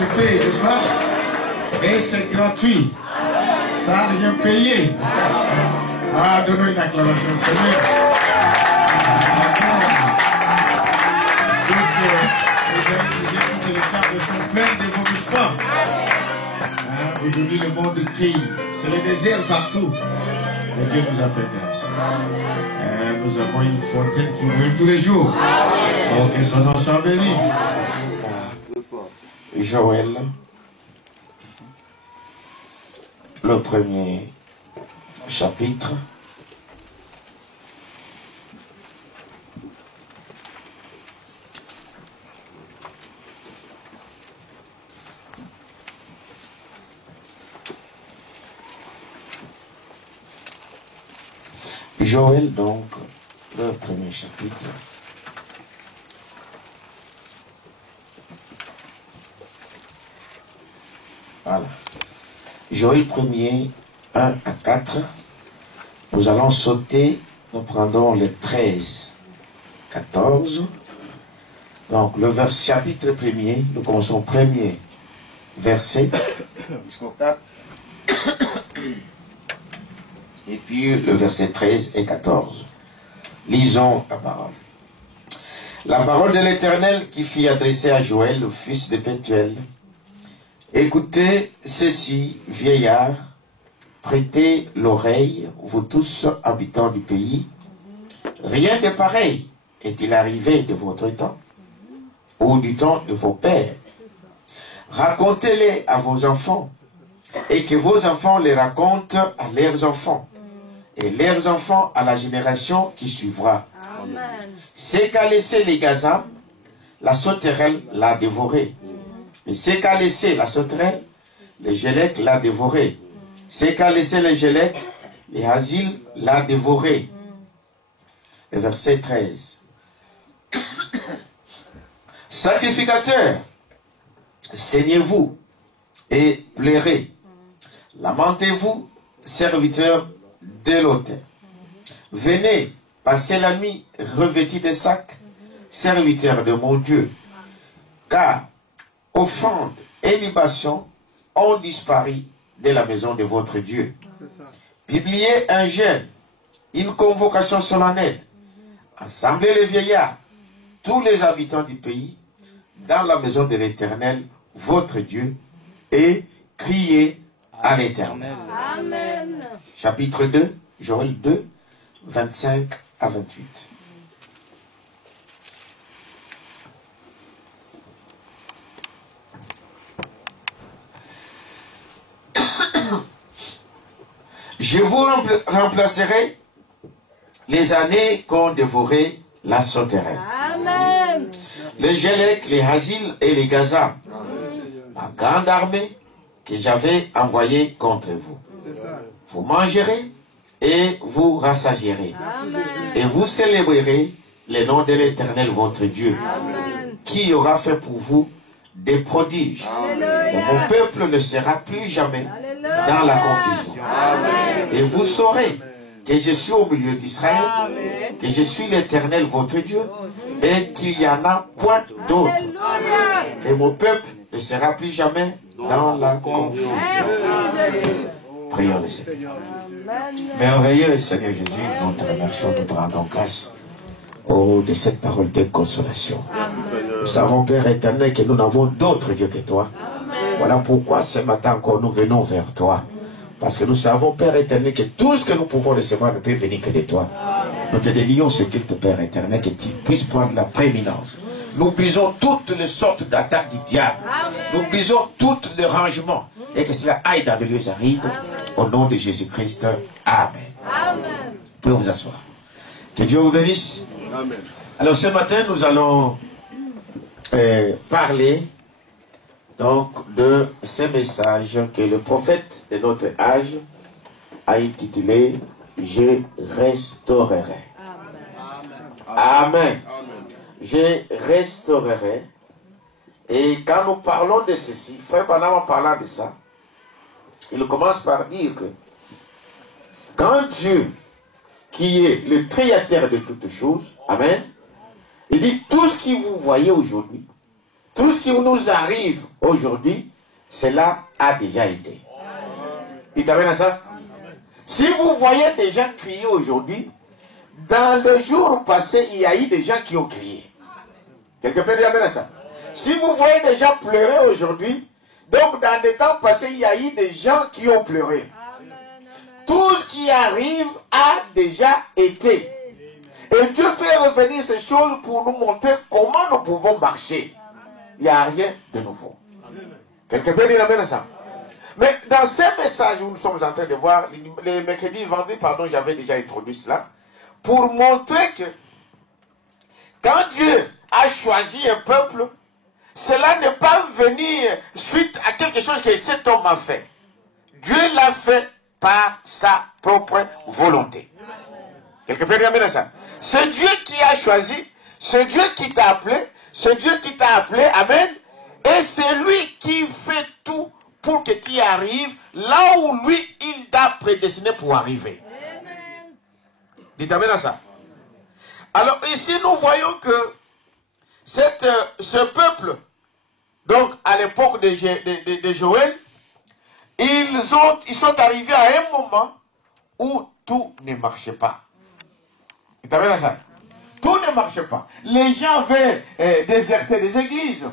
se paye, n'est-ce pas? Et c'est gratuit. Ça n'a rien payé. Ah, donnons une acclamation, Seigneur. Donc, les tables sont pleines de vomissements. Aujourd'hui, le monde crie. C'est le désert partout. Mais Dieu nous a fait grâce. Nous avons une fontaine qui brûle tous les jours. Oh, que son nom soit béni. Joël, le premier chapitre. Joël, donc, le premier chapitre. Voilà. Joël 1er, 1 à 4. Nous allons sauter, nous prendrons les 13, 14. Donc, le chapitre 1er, nous commençons au premier verset jusqu'au 4. Et puis le verset 13 et 14. Lisons la parole. La parole de l'Éternel qui fit adresser à Joël, le fils de Bethuel. Écoutez ceci, vieillards, prêtez l'oreille, vous tous habitants du pays. Rien de pareil est-il arrivé de votre temps, ou du temps de vos pères. Racontez-les à vos enfants, et que vos enfants les racontent à leurs enfants, et leurs enfants à la génération qui suivra. Ce qu'a laissé les Gazam, la sauterelle l'a dévoré. Et ce qu'a laissé la sauterelle, le Gélec l'a dévoré. Ce qu'a laissé le Gélec, les Hazil l'a dévoré. Le verset 13. Sacrificateurs, saignez-vous et pleurez. Lamentez-vous, serviteurs de l'autel. Venez, passez la nuit revêtis de sacs, serviteurs de mon Dieu. Car offrandes et libations ont disparu de la maison de votre Dieu. Publiez un jeûne, une convocation solennelle. Assemblez les vieillards, tous les habitants du pays, dans la maison de l'Éternel, votre Dieu, et criez à l'Éternel. Amen. Chapitre 2, Joël 2, 25 à 28. Je vous remplacerai les années qu'ont dévoré la sauterelle. Amen. Les Gélec, les Hazil et les Gazam. La grande armée que j'avais envoyée contre vous. Vous mangerez et vous rassagierez. Amen. Et vous célébrerez le nom de l'Éternel votre Dieu, Amen. qui aura fait pour vous des prodiges. Alléluia. Et mon peuple ne sera plus jamais Alléluia. dans la confusion. Amen. Et vous saurez que je suis au milieu d'Israël, Amen. que je suis l'Éternel votre Dieu, et qu'il n'y en a point d'autre. Alléluia. Et mon peuple ne sera plus jamais dans la confusion. Prions le Seigneur. Merveilleux Seigneur Jésus, nous te remercions, nous te rendons grâce de cette parole de consolation. Nous savons, Père éternel, que nous n'avons d'autre Dieu que toi. Voilà pourquoi ce matin encore nous venons vers toi. Parce que nous savons, Père éternel, que tout ce que nous pouvons recevoir ne peut venir que de toi. Nous te délions ce culte, Père éternel, que tu puisses prendre la prééminence. Nous brisons toutes les sortes d'attaques du diable. Nous brisons tous les rangements. Et que cela aille dans les lieux arides. Au nom de Jésus-Christ. Amen. Amen. Vous pouvez vous asseoir. Que Dieu vous bénisse. Amen. Alors ce matin, nous allons parler donc de ce message que le prophète de notre âge a intitulé « Je restaurerai ». Amen. Je restaurerai. Et quand nous parlons de ceci, Frère Branham en parlant de ça, il commence par dire que quand Dieu, qui est le créateur de toutes choses, Amen, il dit tout ce que vous voyez aujourd'hui, tout ce qui nous arrive aujourd'hui, cela a déjà été. Dites amen à ça. Si vous voyez des gens crier aujourd'hui, dans le jour passé, il y a eu des gens qui ont crié. Quelqu'un peut dire amen à ça. Si vous voyez des gens pleurer aujourd'hui, donc dans des temps passés, il y a eu des gens qui ont pleuré. Tout ce qui arrive a déjà été. Et Dieu fait revenir ces choses pour nous montrer comment nous pouvons marcher. Il n'y a rien de nouveau. Quelqu'un peut dire amen à ça. Mais dans ces messages où nous sommes en train de voir, les mercredis, vendredis, pardon, j'avais déjà introduit cela, pour montrer que quand Dieu a choisi un peuple, cela n'est pas venir suite à quelque chose que cet homme a fait. Dieu l'a fait par sa propre volonté. Quelqu'un peut dire amen à ça. C'est Dieu qui a choisi, c'est Dieu qui t'a appelé, c'est Dieu qui t'a appelé, amen. Et c'est lui qui fait tout pour que tu y arrives là où lui, il t'a prédestiné pour arriver. Amen. Dites amen à ça. Alors ici, nous voyons que ce peuple, donc à l'époque de Joël, ils sont arrivés à un moment où tout ne marchait pas. Dites amen à ça. Tout ne marchait pas. Les gens avaient déserté des églises.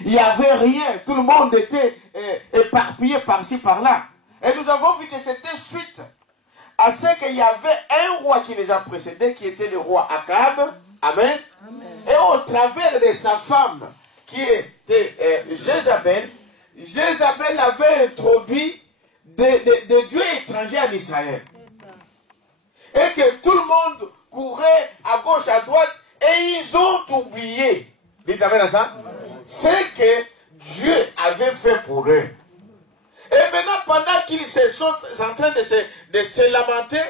Il n'y avait rien. Tout le monde était éparpillé par-ci, par-là. Et nous avons vu que c'était suite à ce qu'il y avait un roi qui les a précédés, qui était le roi Akab. Amen. Et au travers de sa femme, qui était Jézabel, Jézabel avait introduit des dieux étrangers en Israël. Et que tout le monde courait à gauche, à droite, et ils ont oublié. Dites amen à ça. C'est que Dieu avait fait pour eux. Et maintenant, pendant qu'ils sont en train de se lamenter,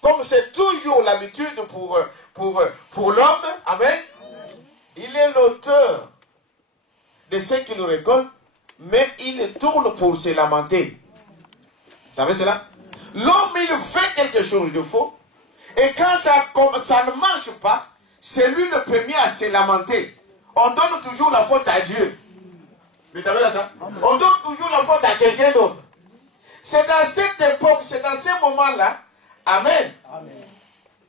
comme c'est toujours l'habitude pour l'homme, amen, il est l'auteur de ce qu'il récolte, mais il tourne pour se lamenter. Vous savez cela? L'homme, il fait quelque chose de faux, et quand ça ne marche pas, c'est lui le premier à se lamenter. On donne toujours la faute à Dieu. Vous savez ça? On donne toujours la faute à quelqu'un d'autre. C'est dans cette époque, c'est dans ces moments-là, amen,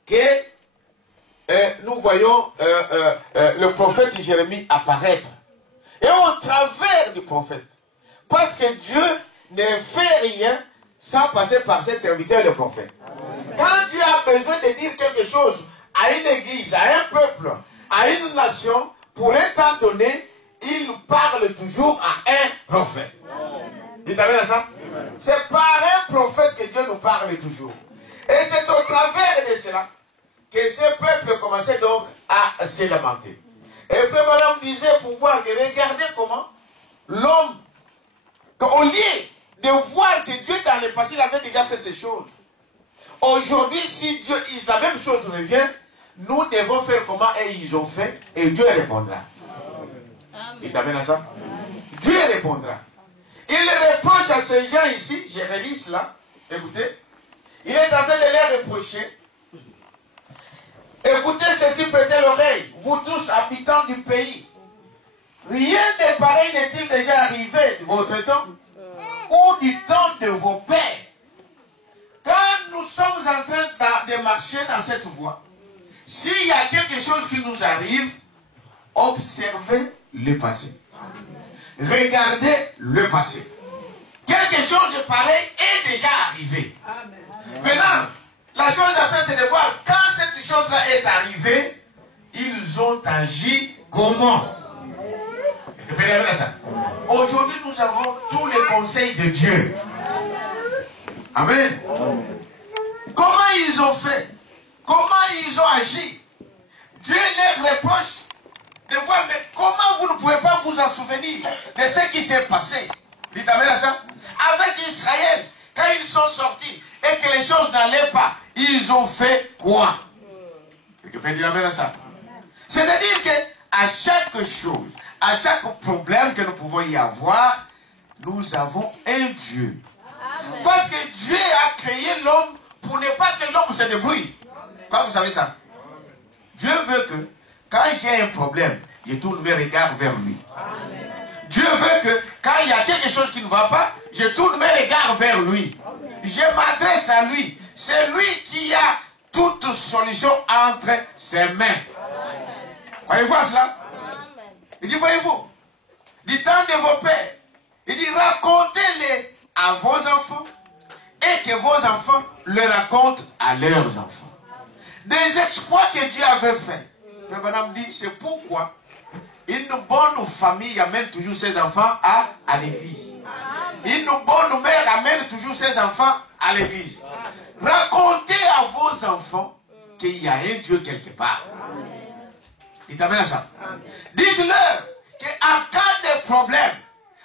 que nous voyons le prophète Jérémie apparaître. Et au travers du prophète, parce que Dieu ne fait rien sans passer par ses serviteurs, le prophète. Quand Dieu a besoin de dire quelque chose à une église, à un peuple, à une nation, pour un temps donné, il parle toujours à un prophète. Dites amen à ça? C'est par un prophète que Dieu nous parle toujours. Et c'est au travers de cela que ce peuple commençait donc à se lamenter. Et frère Madame disait pouvoir regarder comment l'homme, au lieu de voir que Dieu dans le passé, il avait déjà fait ces choses. Aujourd'hui, si Dieu, la même chose revient, nous devons faire comment ils ont fait et Dieu répondra. Il t'amène à ça? Dieu répondra. Il reproche à ces gens ici, je relis cela, écoutez, il est en train de les reprocher. Écoutez ceci, prêtez l'oreille, vous tous habitants du pays. Rien de pareil n'est-il déjà arrivé de votre temps ou du temps de vos pères. Quand nous sommes en train de marcher dans cette voie, s'il y a quelque chose qui nous arrive, observez le passé. Regardez le passé. Quelque chose de pareil est déjà arrivé. Maintenant, la chose à faire, c'est de voir quand cette chose-là est arrivée, ils ont agi comment. Aujourd'hui, nous avons tous les conseils de Dieu. Amen. Comment ils ont fait? Comment ils ont agi? Dieu les reproche de voir, mais comment vous ne pouvez pas vous en souvenir de ce qui s'est passé? Dites amen à ça. Avec Israël, quand ils sont sortis et que les choses n'allaient pas, ils ont fait quoi? Quelqu'un peut dire amen à ça. C'est-à-dire qu'à chaque chose, à chaque problème que nous pouvons y avoir, nous avons un Dieu. Amen. Parce que Dieu a créé l'homme pour ne pas que l'homme se débrouille. Comment vous savez ça? Dieu veut que quand j'ai un problème, je tourne mes regards vers lui. Dieu veut que quand il y a quelque chose qui ne va pas, je tourne mes regards vers lui. Je m'adresse à lui. C'est lui qui a toute solution entre ses mains. Voyez-vous cela? Il dit, voyez-vous, du temps de vos pères, il dit, racontez-les à vos enfants et que vos enfants le racontent à leurs enfants. Des exploits que Dieu avait faits. Frère Branham dit, c'est pourquoi une bonne famille amène toujours ses enfants à l'église. Une bonne mère amène toujours ses enfants à l'église. Racontez à vos enfants qu'il y a un Dieu quelque part. Il t'amène à ça. Dites-leur qu'en cas de problème,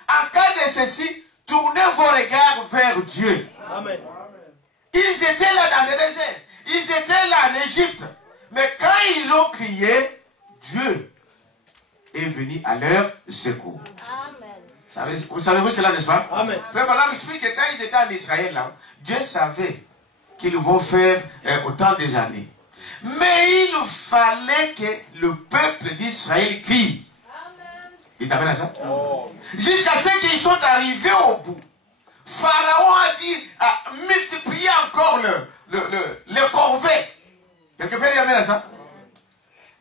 en cas de ceci, tournez vos regards vers Dieu. Amen. Ils étaient là dans le désert. Ils étaient là en Égypte. Mais quand ils ont crié, Dieu est venu à leur secours. Amen. Vous savez cela, n'est-ce pas? Amen. Frère Branham explique que quand ils étaient en Israël, là, Dieu savait qu'ils vont faire autant des années. Mais il fallait que le peuple d'Israël crie. Amen. Il t'amène à ça? Oh. Jusqu'à ce qu'ils sont arrivés au bout. Pharaon a dit, a multiplié encore le corvée. Quelqu'un peut dire amen à ça?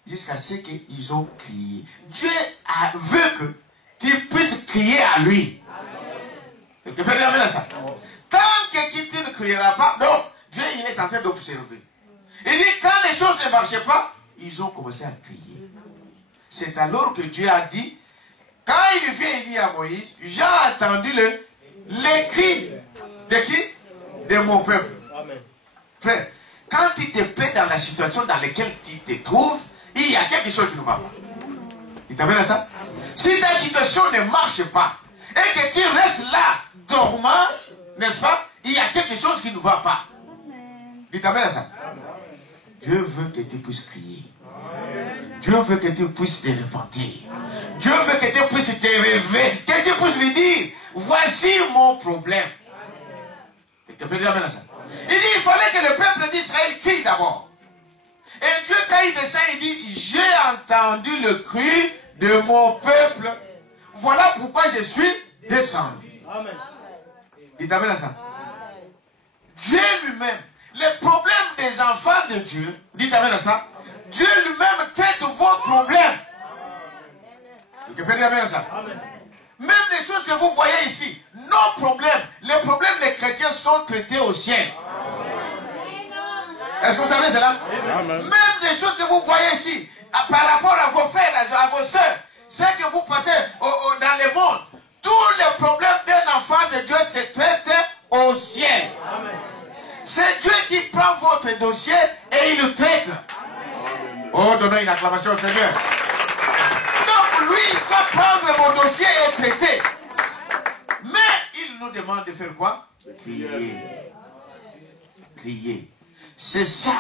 Jusqu'à ce qu'ils ont crié. Dieu veut que tu puisses crier à lui. Quelqu'un peut dire amen à ça? Tant que tu ne crieras pas, donc Dieu il est en train d'observer. Il dit quand les choses ne marchaient pas, ils ont commencé à crier. C'est alors que Dieu a dit, quand il vient, il dit à Moïse, j'ai entendu les cris de qui? De mon peuple. Amen. Frère, quand tu te plais dans la situation dans laquelle tu te trouves, il y a quelque chose qui ne va pas. Tu t'amènes à ça? Si ta situation ne marche pas et que tu restes là, dormant, n'est-ce pas? Il y a quelque chose qui ne va pas. Tu t'amènes à ça? Dieu veut que tu puisses crier. Dieu veut que tu puisses te repentir. Dieu veut que tu puisses te rêver, que tu puisses lui dire, voici mon problème. Tu peux dire amen à ça? Il dit, il fallait que le peuple d'Israël crie d'abord. Et Dieu, quand il descend, il dit, j'ai entendu le cri de mon peuple. Voilà pourquoi je suis descendu. Amen. Il t'amène à ça? Dieu lui-même, les problèmes des enfants de Dieu, dites amen à ça, Dieu lui-même traite vos problèmes. Tu peux dire amen à ça? Même les choses que vous voyez ici, nos problèmes, les problèmes des chrétiens sont traités au ciel. Est-ce que vous savez cela? Amen. Même les choses que vous voyez ici, par rapport à vos frères, à vos soeurs, ce que vous passez dans le monde, tous les problèmes d'un enfant de Dieu se traitent au ciel. C'est Dieu qui prend votre dossier et il le traite. Oh, donnons une acclamation au Seigneur. Donc lui, il doit prendre mon dossier et traiter. Mais il nous demande de faire quoi? Crier. Crier. C'est ça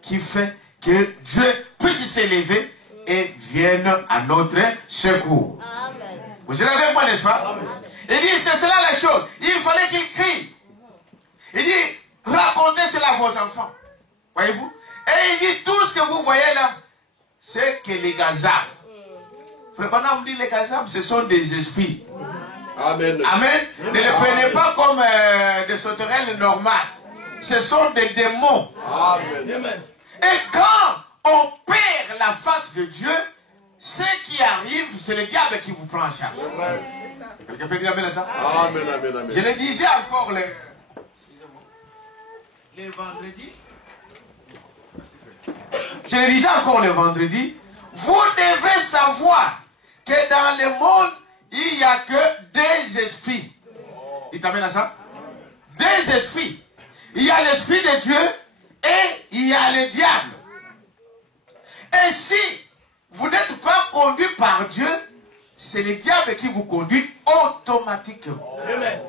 qui fait que Dieu puisse s'élever et vienne à notre secours. Amen. Vous êtes avec moi, n'est-ce pas? Amen. Il dit, c'est cela la chose. Il fallait qu'il crie. Il dit, racontez cela à vos enfants. Voyez-vous? Et il dit, tout ce que vous voyez là, c'est que les gazabs. Frère Branham dit, les gazabs, ce sont des esprits. Amen. Amen. Ne les prenez pas comme des sauterelles normales. Ce sont des démons. Amen. Et quand on perd la face de Dieu, ce qui arrive, c'est le diable qui vous prend en charge. Quelqu'un peut dire amen à ça? Amen, amen, amen. Je le disais encore les vendredis. Je le disais encore le vendredi. Vous devez savoir que dans le monde, il n'y a que des esprits. Il t'amène à ça? Des esprits. Il y a l'esprit de Dieu et il y a le diable. Et si vous n'êtes pas conduit par Dieu, c'est le diable qui vous conduit automatiquement. Amen.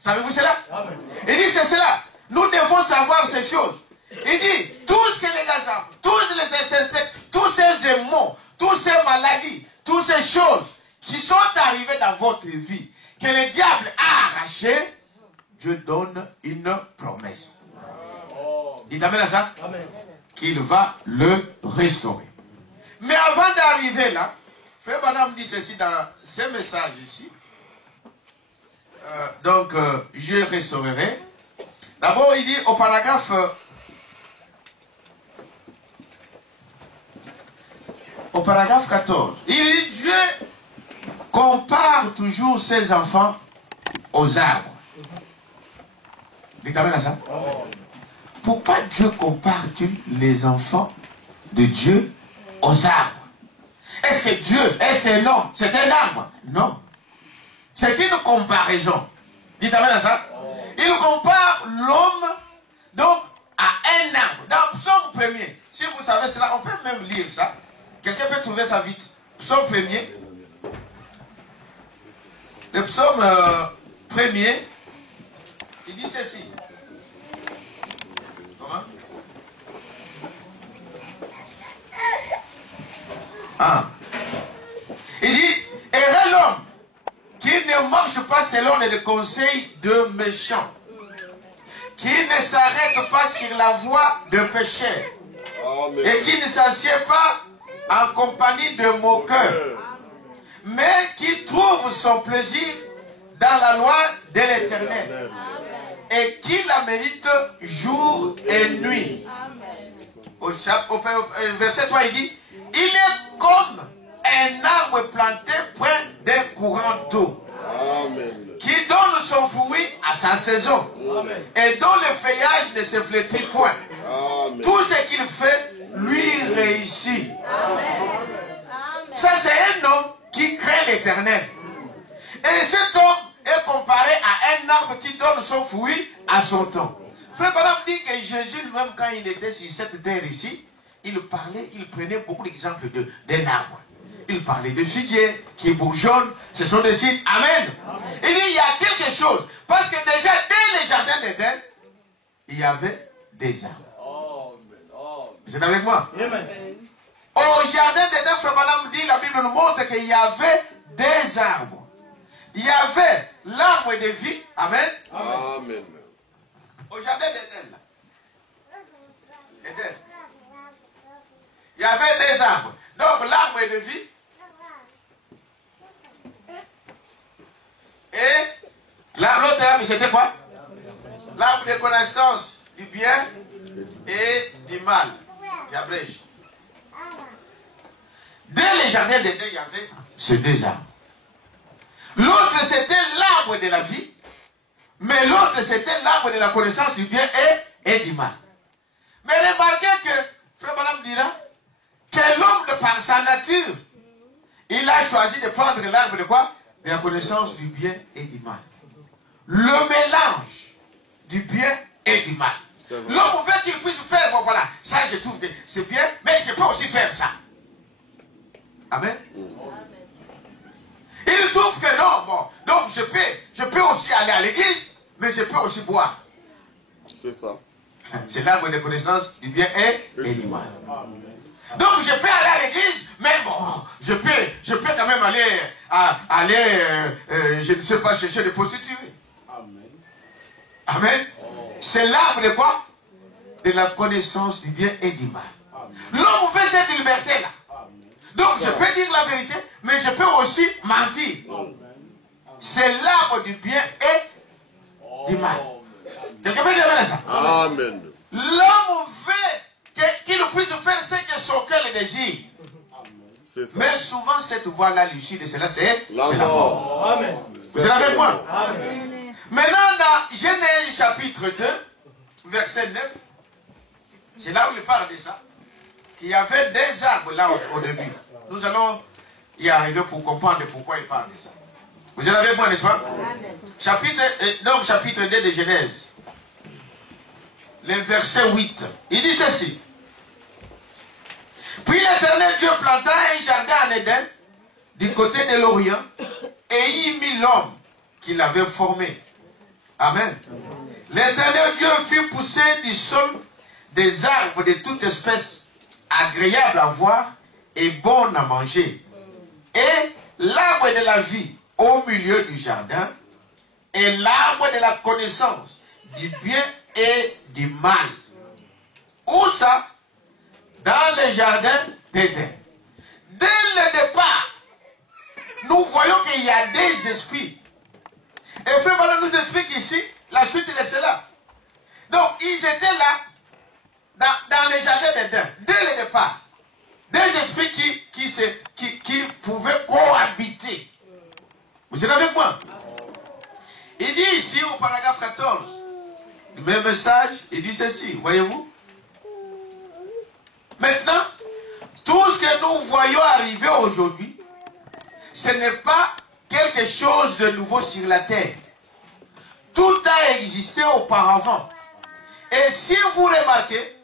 Savez-vous cela? Amen. Il dit c'est cela. Nous devons savoir ces choses. Il dit, tout ce que les gazabs, tous les insectes, tous ces démons, toutes ces maladies, toutes ces choses qui sont arrivées dans votre vie, que le diable a arrachées, Dieu donne une promesse. Il t'amène à ça? Qu'il va le restaurer. Mais avant d'arriver là, Frère Branham dit ceci dans ce message ici. Je restaurerai. D'abord, il dit au paragraphe 14, il dit Dieu compare toujours ses enfants aux arbres. Dites amen à ça. Pourquoi Dieu compare-t-il les enfants de Dieu aux arbres? Est-ce que Dieu, est-ce que non, c'est un arbre? Non. C'est une comparaison. Dites amen à ça. Il compare l'homme donc à un arbre. Dans Psaume 1er, si vous savez cela, on peut même lire ça. Quelqu'un peut trouver ça vite. Psaume 1er. Le psaume 1er, il dit ceci. Comment? Ah. Il dit, heureux l'homme qui ne marche pas selon les conseils de méchants, qui ne s'arrête pas sur la voie de pécheurs, et qui ne s'assied pas en compagnie de moqueurs, mais qui trouve son plaisir dans la loi de l'Éternel, et qui la médite jour et nuit. Au verset 3, il dit, il est comme un arbre planté près d'un courant d'eau, qui donne son fruit à sa saison, et dont le feuillage ne se flétrit point. Tout ce qu'il fait lui réussit. Ça, c'est un homme qui craint l'Éternel. Et cet homme est comparé à un arbre qui donne son fruit à son temps. Frère Branham dit que Jésus lui-même, quand il était sur cette terre ici, il prenait beaucoup d'exemples d'un arbre. Il parlait de figuier qui est bourgeonne, ce sont des signes. Amen. Il dit il y a quelque chose. Parce que déjà, dès le jardin d'Éden, il y avait des arbres. Vous êtes avec moi? Au jardin d'Éden, Frère Branham dit, la Bible nous montre qu'il y avait des arbres. Il y avait l'arbre de vie. Amen. Amen. Au jardin d'Éden, Éden, il y avait des arbres. Donc l'arbre de vie et l'autre arbre, c'était quoi? L'arbre de connaissance du bien et du mal. J'abrège. Dès le jardin d'Éden, il y avait ces deux arbres. L'autre, c'était l'arbre de la vie, mais l'autre, c'était l'arbre de la connaissance du bien et du mal. Mais remarquez que, Frère Branham dira, que l'homme, de par sa nature, il a choisi de prendre l'arbre de quoi? De la connaissance du bien et du mal. Le mélange du bien et du mal. L'homme veut qu'il puisse faire, bon voilà, ça je trouve que c'est bien, mais je peux aussi faire ça. Amen. Il trouve que non, bon, donc je peux aussi aller à l'église, mais je peux aussi boire. C'est ça. C'est l'arbre de connaissance du bien et du mal. Donc je peux aller à l'église, mais bon, je peux quand même aller, je ne sais pas, chercher des prostituées. Amen. Amen. C'est l'arbre de quoi? De la connaissance du bien et du mal. L'homme fait cette liberté-là. Donc je peux dire la vérité, mais je peux aussi mentir. C'est l'arbre du bien et du mal. Quelqu'un peut dire ça? Amen. L'homme veut qu'il puisse faire ce que son cœur le désire. Mais souvent, cette voie-là, l'issue de cela, c'est la mort. Amen. Vous êtes avec moi? Amen. Maintenant, dans Genèse chapitre 2, verset 9, c'est là où il parle de ça. Qu'il y avait des arbres là au début. Nous allons y arriver pour comprendre pourquoi il parle de ça. Vous êtes avec moi, n'est-ce pas? Donc, chapitre 2 de Genèse. Le verset 8. Il dit ceci. Puis l'Éternel Dieu planta un jardin en Éden, du côté de l'Orient, et y mit l'homme qu'il avait formé. Amen. L'Éternel Dieu fit pousser du sol des arbres de toute espèce, agréables à voir et bons à manger. Et l'arbre de la vie au milieu du jardin, et l'arbre de la connaissance du bien et du mal. Où ça? Dans le jardin d'Éden. Dès le départ, nous voyons qu'il y a des esprits. Et Frère Branham nous explique ici la suite de cela. Donc, ils étaient là, dans les jardins d'Éden, dès le départ. Des esprits qui pouvaient cohabiter. Vous êtes avec moi? Il dit ici au paragraphe 14, le même message, il dit ceci, voyez-vous? Maintenant, tout ce que nous voyons arriver aujourd'hui, ce n'est pas quelque chose de nouveau sur la terre. Tout a existé auparavant. Et si vous remarquez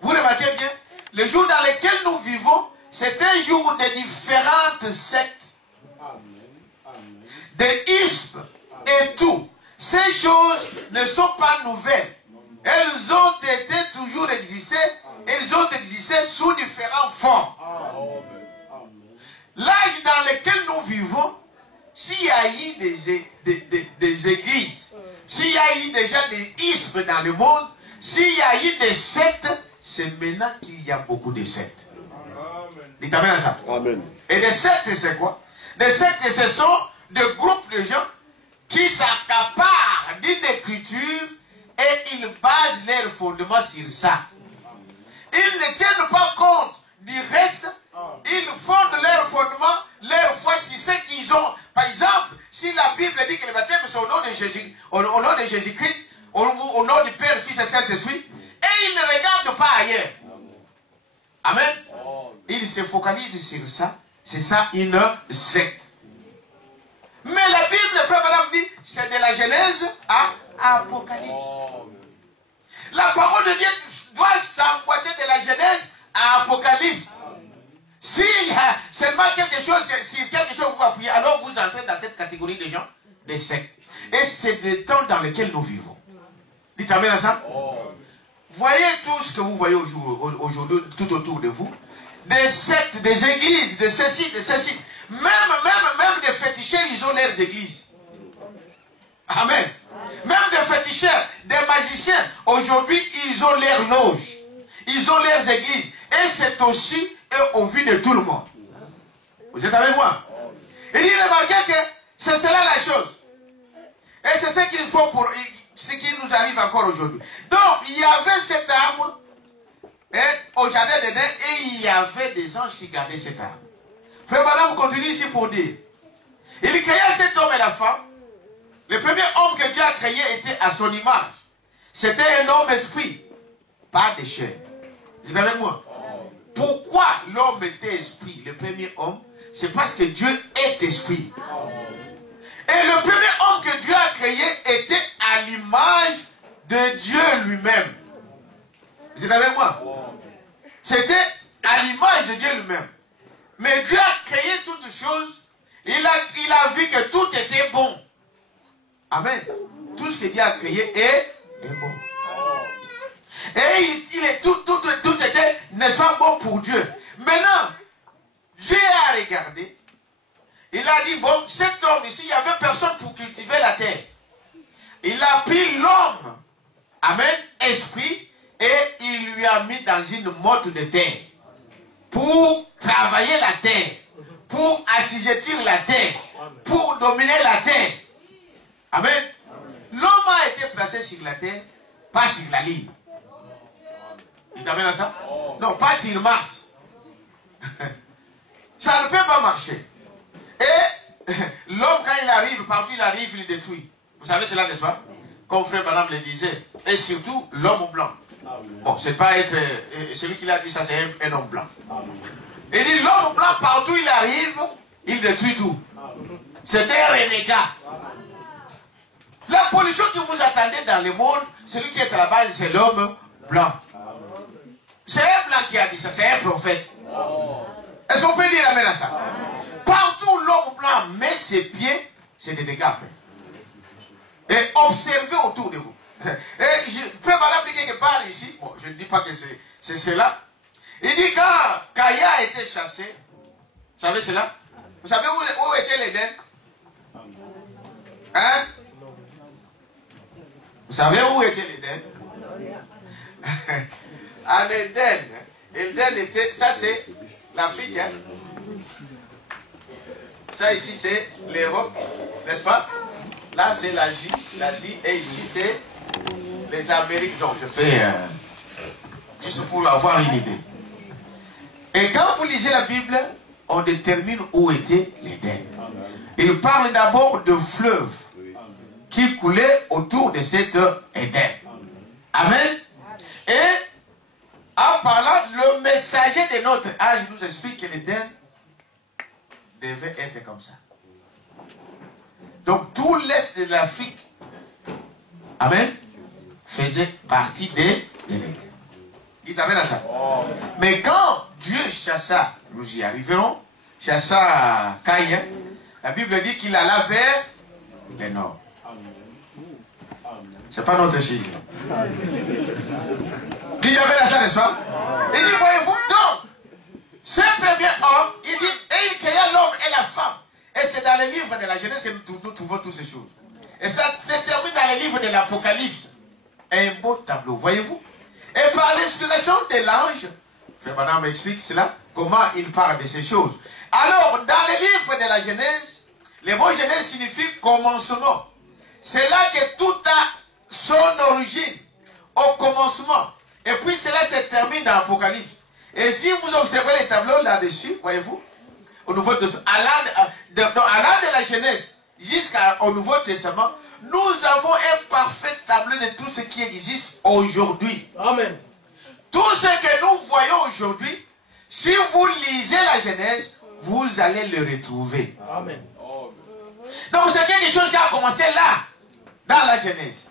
bien, le jour dans lequel nous vivons, c'est un jour de différentes sectes, de ismes et tout. Ces choses ne sont pas nouvelles. Elles ont été toujours existées. Elles ont existé sous différentes formes. L'âge dans lequel nous vivons, s'il y a eu des églises, s'il y a eu déjà des ismes dans le monde, s'il y a eu des sectes, c'est maintenant qu'il y a beaucoup de sectes. Dites amen à ça. Amen. Et des sectes, c'est quoi? Des sectes, ce sont des groupes de gens qui s'accaparent d'une écriture et ils basent leur fondement sur ça. Ils ne tiennent pas compte du reste. Ils fondent leur fondement, leur foi sur ce qu'ils ont. Par exemple, si la Bible dit que le baptême c'est au nom de Jésus, au nom de Jésus-Christ, au nom du Père, Fils et Saint-Esprit, et ils ne regardent pas ailleurs. Amen. Ils se focalisent sur ça. C'est ça une secte. Mais la Bible, Frère Branham dit, c'est de la Genèse à Apocalypse. La parole de Dieu doit s'emboîter de la Genèse à Apocalypse. S'il y a seulement quelque chose, si quelque chose vous appuyez, alors vous entrez dans cette catégorie de gens, des sectes. Et c'est le temps dans lequel nous vivons. Dites amen à ça. Voyez tout ce que vous voyez aujourd'hui tout autour de vous. Des sectes, des églises, de ceci, de ceci. Même des féticheurs, ils ont leurs églises. Amen. Même des féticheurs, des magiciens, aujourd'hui, ils ont leurs loges. Ils ont leurs églises. Et c'est aussi au vu de tout le monde. Vous êtes avec moi? Il dit, remarquez que c'est cela la chose. Et c'est ce qu'il faut pour ce qui nous arrive encore aujourd'hui. Donc, il y avait cette arme au jardin d'Éden et il y avait des anges qui gardaient cette arme. Frère Branham continue ici pour dire, il créa cet homme et la femme. Le premier homme que Dieu a créé était à son image. C'était un homme esprit, pas de chair. Vous êtes avec moi? Pourquoi l'homme était esprit, le premier homme? C'est parce que Dieu est esprit. Et le premier homme que Dieu a créé était à l'image de Dieu lui-même. Vous êtes avec moi? C'était à l'image de Dieu lui-même. Mais Dieu a créé toutes choses. Il a vu que tout était bon. Amen. Tout ce que Dieu a créé est bon. Et tout était, n'est-ce pas, bon pour Dieu. Maintenant, Dieu a regardé. Il a dit, bon, cet homme ici, il n'y avait personne pour cultiver la terre. Il a pris l'homme, amen, esprit, et il lui a mis dans une motte de terre. Pour travailler la terre. Pour assujettir la terre. Pour dominer la terre. Amen. L'homme a été placé sur la terre, pas sur la ligne. Tu amènes à ça? Non, pas sur Mars. Ça ne peut pas marcher. Et l'homme, quand il arrive, partout il arrive, il détruit. Vous savez cela, n'est-ce pas? Comme Frère Branham le disait. Et surtout, l'homme blanc. Bon, c'est pas être... celui qui l'a dit ça, c'est un homme blanc. Il dit, l'homme blanc, partout il arrive, il détruit tout. C'est un renégat. La pollution que vous attendez dans le monde, celui qui est à la base, c'est l'homme blanc. C'est un blanc qui a dit ça, c'est un prophète. Est-ce qu'on peut dire amen à ça? Partout l'homme blanc met ses pieds, c'est des dégâts après. Et observez autour de vous. Et Frère Branham dit quelque part ici, bon, je ne dis pas que c'est cela. Il dit quand Caïn a été chassé, vous savez cela? Vous savez où était l'Éden? Hein? Vous savez où était l'Éden? À l'Éden était, ça c'est l'Afrique, hein? Ça ici c'est l'Europe, n'est-ce pas? Là c'est l'Asie, et ici c'est les Amériques. Donc je fais juste pour avoir une idée. Et quand vous lisez la Bible, on détermine où était l'Éden. Il parle d'abord de fleuves qui coulaient autour de cet Éden. Amen. Et en parlant, le messager de notre âge nous explique que l'Éden devait être comme ça. Donc tout l'est de l'Afrique, amen, faisait partie de l'Éden. Dites amen à ça. Mais quand Dieu chassa, nous y arriverons, chassa Caïn, la Bible dit qu'il alla vers le nord. C'est pas notre sujet. Dites amen à ça, n'est-ce pas? Il dit, voyez-vous, donc, ce premier homme, il dit, et il créa l'homme et la femme. Et c'est dans le livre de la Genèse que nous trouvons toutes ces choses. Et ça se termine dans le livre de l'Apocalypse. Un beau tableau, voyez-vous? Et par l'inspiration de l'ange, Frère Madame m'explique cela, comment il parle de ces choses. Alors, dans le livre de la Genèse, le mot Genèse signifie commencement. C'est là que tout a son origine, au commencement. Et puis cela se termine dans l'Apocalypse. Et si vous observez les tableaux là-dessus, voyez-vous, au Nouveau Testament, allant de la Genèse jusqu'au Nouveau Testament, nous avons un parfait tableau de tout ce qui existe aujourd'hui. Amen. Tout ce que nous voyons aujourd'hui, si vous lisez la Genèse, vous allez le retrouver. Amen. Donc c'est quelque chose qui a commencé là, dans la Genèse.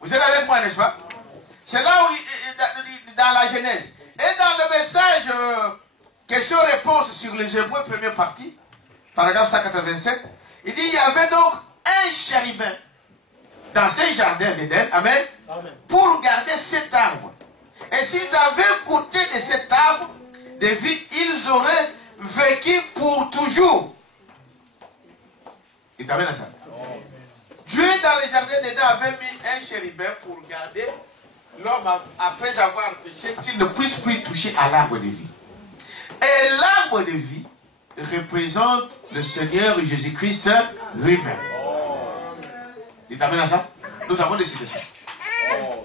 Vous êtes avec moi, n'est-ce pas? C'est là où, dans la Genèse. Et dans le message question-réponse sur les Hébreux, première partie, paragraphe 187, il dit, il y avait donc un chérubin dans ce jardin d'Éden, amen, pour garder cet arbre. Et s'ils avaient goûté de cet arbre de vie, ils auraient vécu pour toujours. Il t'amène à ça. Dieu, dans le jardin d'Éden, avait mis un chérubin pour garder l'homme après avoir péché, qu'il ne puisse plus toucher à l'arbre de vie. Et l'arbre de vie représente le Seigneur Jésus-Christ lui-même. Il t'amène à ça? Nous avons décidé ça.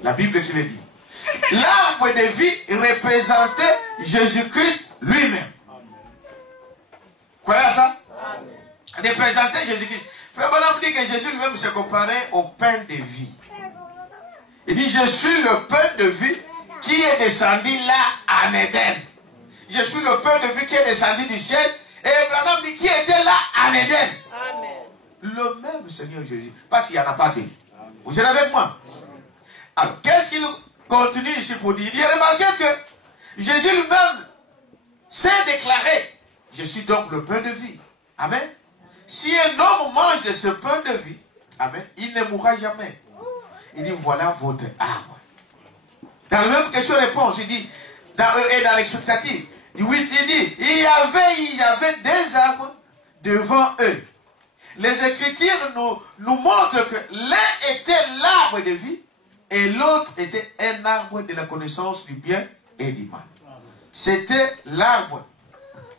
La Bible qui le dit. L'arbre de vie représentait Jésus-Christ lui-même. Croyez à ça? Représentait Jésus-Christ. Frère Bonhomme dit que Jésus lui-même se comparait au pain de vie. Il dit, je suis le pain de vie qui est descendu là en Éden. Je suis le pain de vie qui est descendu du ciel. Et Abraham dit, qui était là en Éden. Amen. Le même Seigneur Jésus. Parce qu'il n'y en a pas deux. Vous êtes avec moi? Alors, qu'est-ce qu'il continue ici pour dire? Il a remarqué que Jésus lui-même s'est déclaré, je suis donc le pain de vie. Amen. Si un homme mange de ce pain de vie, amen, il ne mourra jamais. Il dit, voilà votre arbre. Dans la même question-réponse, il dit, et dans l'expectative, oui, il dit, il y avait des arbres devant eux. Les Écritures nous montrent que l'un était l'arbre de vie et l'autre était un arbre de la connaissance du bien et du mal. C'était l'arbre.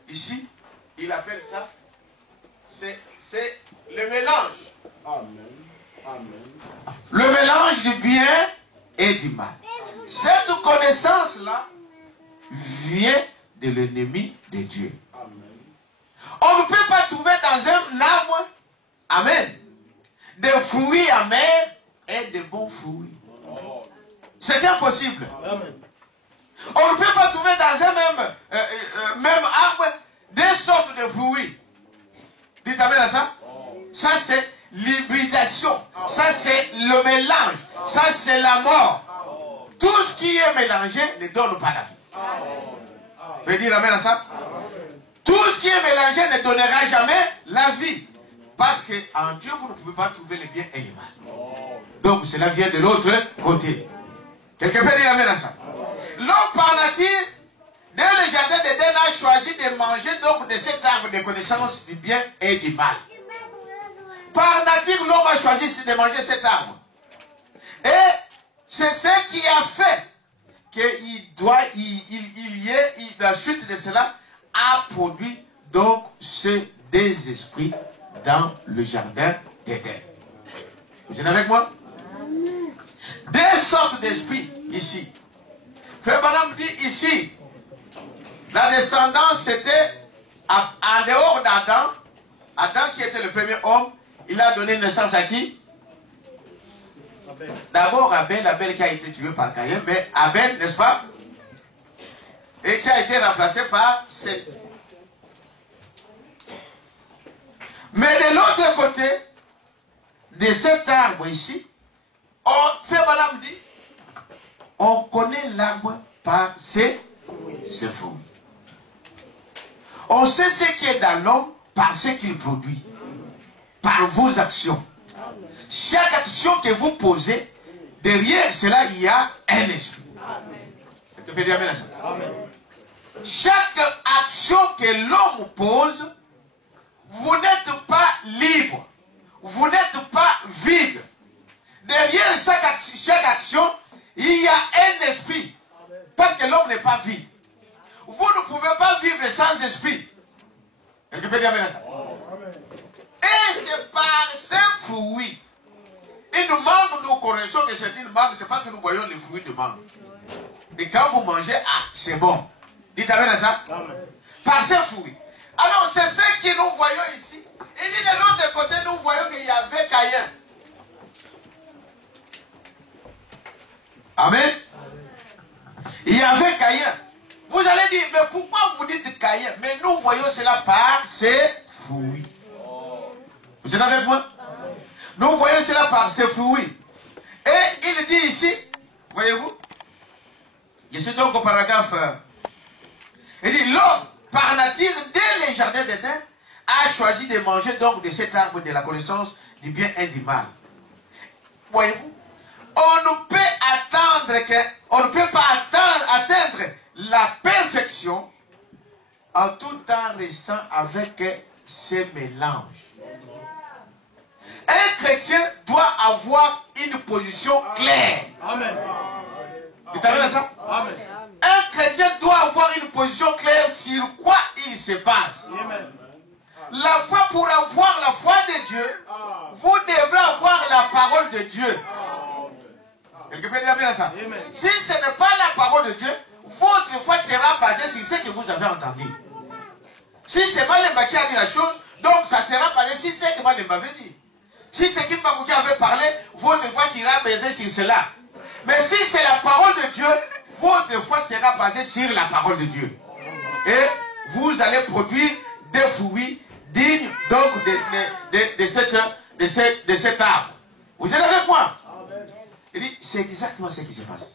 Ici, il appelle ça, c'est le mélange. Amen. Amen. Le mélange du bien et du mal. Cette connaissance-là vient de l'ennemi de Dieu. Amen. On ne peut pas trouver dans un arbre, amen, des fruits amers et de bons fruits. C'est impossible. Amen. On ne peut pas trouver dans un même arbre des sortes de fruits. Dites amen à ça. Ça c'est l'hybridation. Ça c'est le mélange. Ça c'est la mort. Tout ce qui est mélangé ne donne pas la vie. Vous pouvez dire amen à ça? Tout ce qui est mélangé ne donnera jamais la vie. Parce qu'en Dieu, vous ne pouvez pas trouver le bien et le mal. Donc cela vient de l'autre côté. Quelqu'un peut dire amen à ça? L'homme par nature, dès le jardin d'Éden, a choisi de manger donc de cet arbre de connaissance du bien et du mal. Par nature, l'homme a choisi de manger cet arbre. Et c'est ce qui a fait la suite de cela a produit donc ces deux esprits dans le jardin d'Éden. Vous êtes avec moi? Deux sortes d'esprits ici. Frère Branham dit ici, la descendance c'était en dehors d'Adam. Adam qui était le premier homme, il a donné naissance à qui? D'abord Abel, Abel qui a été tué par Caïn, mais Abel, n'est-ce pas? Et qui a été remplacé par Seth. Mais de l'autre côté, de cet arbre ici, Frère Branham dit, on connaît l'arbre par ses fruits. On sait ce qui est dans l'homme par ce qu'il produit, par vos actions. Chaque action que vous posez, derrière cela, il y a un esprit. Amen. Chaque action que l'homme pose, vous n'êtes pas libre. Vous n'êtes pas vide. Derrière chaque action, il y a un esprit. Parce que l'homme n'est pas vide. Vous ne pouvez pas vivre sans esprit. Quelqu'un peut dire amen. Et c'est par ces fruits. Et nous mangue, nous connaissons que c'est une mangue, c'est parce que nous voyons les fruits de mangue. Et quand vous mangez, c'est bon. Dites amen à ça. Par ces fruits. Alors c'est ce que nous voyons ici. Il dit de l'autre côté, nous voyons qu'il y avait Caïn. Amen. Il y avait Caïn. Vous allez dire, mais pourquoi vous dites Caïn? Mais nous voyons cela par ses fruits. Vous êtes avec moi? Nous voyons cela par ses fruits. Et il dit ici, voyez-vous, je suis donc au paragraphe, il dit, l'homme, par nature, dès les jardins d'Éden, a choisi de manger donc de cet arbre de la connaissance du bien et du mal. Voyez-vous, on ne peut pas atteindre la perfection en tout en restant avec ces mélanges. Un chrétien doit avoir une position claire. Amen. Tu t'arrives ça? Amen. Un chrétien doit avoir une position claire sur quoi il se base. Amen. La foi, pour avoir la foi de Dieu, vous devrez avoir la parole de Dieu. Quelqu'un peut dire amen à ça? Amen. Si ce n'est pas la parole de Dieu, votre foi sera basée sur ce que vous avez entendu. Si c'est Malemba qui a dit la chose, donc ça sera basé sur ce que Malemba avait dit. Si c'est qui Mbakouki avait parlé, votre foi sera basée sur cela. Mais si c'est la parole de Dieu, votre foi sera basée sur la parole de Dieu. Et vous allez produire des fruits dignes donc de cet arbre. Vous êtes avec moi? Il dit, c'est exactement ce qui se passe.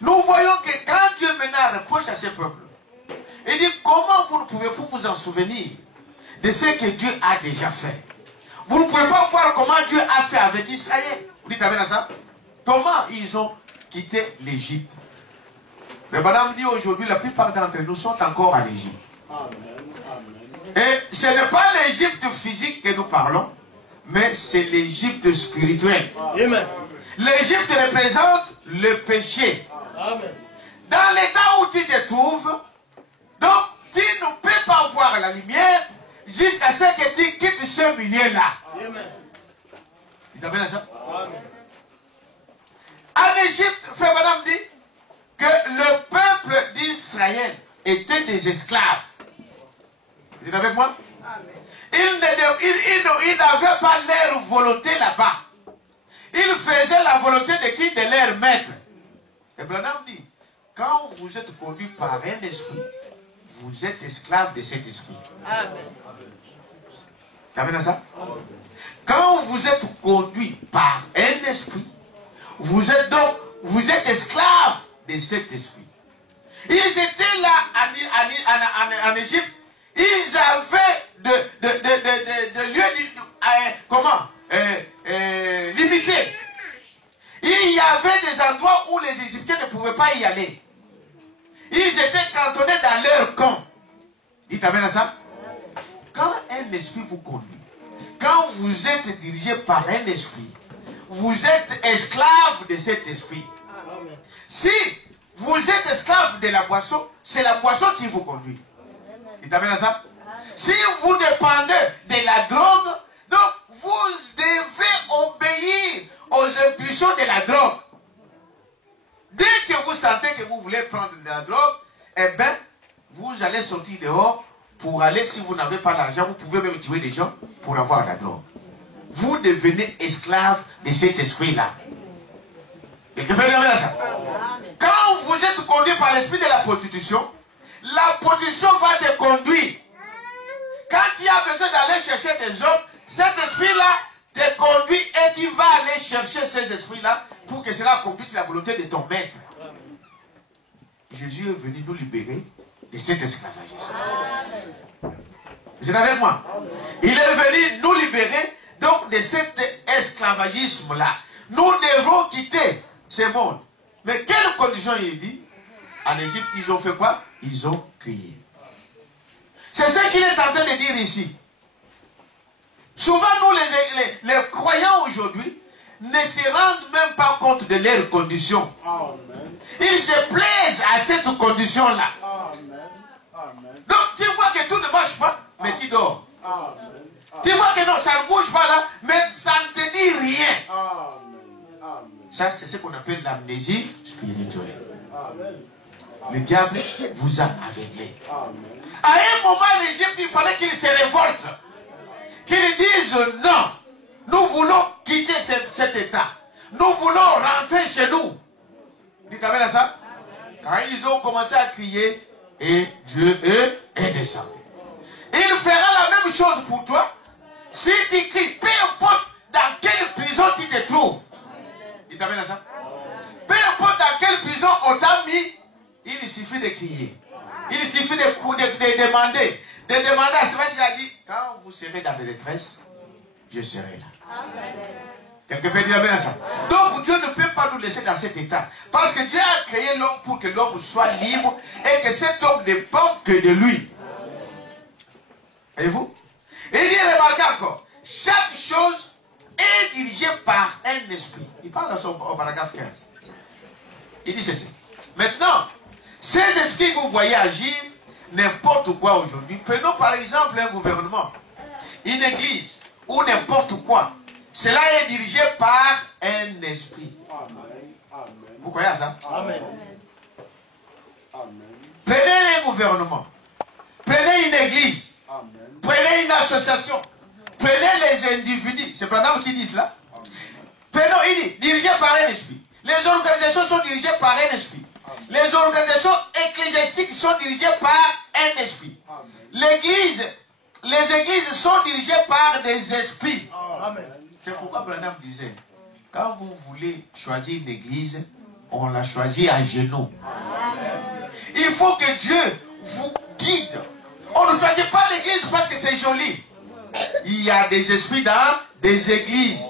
Nous voyons que quand Dieu maintenant reproche à ses peuples, il dit, comment vous ne pouvez pas vous en souvenir de ce que Dieu a déjà fait? Vous ne pouvez pas voir comment Dieu a fait avec Israël. Vous dites amen à ça? Comment ils ont quitté l'Égypte? Le madame dit aujourd'hui, la plupart d'entre nous sont encore en Égypte. Et ce n'est pas l'Égypte physique que nous parlons, mais c'est l'Égypte spirituelle. L'Égypte représente le péché. Amen. Dans l'état où tu te trouves, donc tu ne peux pas voir la lumière jusqu'à ce que tu quittes ce milieu-là. Tu t'appelles ça? Amen. En Égypte, Frère Madame dit que le peuple d'Israël était des esclaves. Vous êtes avec moi? Ils n'avaient pas leur volonté là-bas. Ils faisaient la volonté de qui? De leur maître. Et Branham dit, quand vous êtes conduit par un esprit, vous êtes esclave de cet esprit. Amen. Tu as vu ça? Quand vous êtes conduit par un esprit, vous êtes esclave de cet esprit. Ils étaient là en Égypte, ils avaient de lieux limités. Il y avait des endroits où les Égyptiens ne pouvaient pas y aller. Ils étaient cantonnés dans leur camp. Dites amen à ça. Quand un esprit vous conduit, quand vous êtes dirigé par un esprit, vous êtes esclave de cet esprit. Amen. Si vous êtes esclave de la boisson, c'est la boisson qui vous conduit. Dites amen à ça. Si vous dépendez de la drogue, Donc, vous devez obéir aux impulsions de la drogue. Dès que vous sentez que vous voulez prendre de la drogue, eh bien, vous allez sortir dehors pour aller, si vous n'avez pas l'argent, vous pouvez même tuer des gens pour avoir la drogue. Vous devenez esclave de cet esprit-là. Quelqu'un peut dire ça? Quand vous êtes conduit par l'esprit de la prostitution va te conduire. Quand tu as besoin d'aller chercher des hommes, cet esprit-là te conduit et tu vas aller chercher ces esprits-là pour que cela accomplisse la volonté de ton maître. Jésus est venu nous libérer de cet esclavagisme. Vous êtes avec moi? Il est venu nous libérer donc de cet esclavagisme-là. Nous devons quitter ce monde. Mais quelles conditions il dit? En Égypte, ils ont fait quoi? Ils ont crié. C'est ce qu'il est en train de dire ici. Souvent, nous, les croyants aujourd'hui, ne se rendent même pas compte de leurs conditions. Ils se plaisent à cette condition-là. Donc, tu vois que tout ne marche pas, mais tu dors. Tu vois que non, ça ne bouge pas là, mais ça ne te dit rien. Ça, c'est ce qu'on appelle l'amnésie spirituelle. Le diable vous a aveuglé. À un moment, l'Égypte, il fallait qu'il se révolte. Qu'il dise non. Nous voulons quitter cet état. Nous voulons rentrer chez nous. Dites à ça. Quand ils ont commencé à crier, et Dieu est descendu. Il fera la même chose pour toi. Si tu cries, peu importe dans quelle prison tu te trouves. Dites à ça. Peu importe dans quelle prison on t'a mis, il suffit de crier. Il suffit de demander. De demander à ce qu'il a dit, quand vous serez dans la détresse, je serai là. Quelqu'un peut dire bien ça. Donc Dieu ne peut pas nous laisser dans cet état. Parce que Dieu a créé l'homme pour que l'homme soit libre et que cet homme ne dépend que de lui. Et vous? Et il dit, remarquez encore, chaque chose est dirigée par un esprit. Il parle au paragraphe 15. Il dit ceci. Maintenant, ces esprits que vous voyez agir n'importe quoi aujourd'hui. Prenons par exemple un gouvernement, une église ou n'importe quoi. Cela est dirigé par un esprit. Vous croyez à ça? Amen. Prenez un gouvernement. Prenez une église. Prenez une association. Prenez les individus. C'est Branham qui dit cela. Prenons, il dit, dirigé par un esprit. Les organisations sont dirigées par un esprit. Les organisations ecclésiastiques sont dirigées par un esprit. L'église, les églises sont dirigées par des esprits. C'est pourquoi Branham disait, quand vous voulez choisir une église, on la choisit à genoux. Il faut que Dieu vous guide. On ne choisit pas l'église parce que c'est joli. Il y a des esprits dans des églises.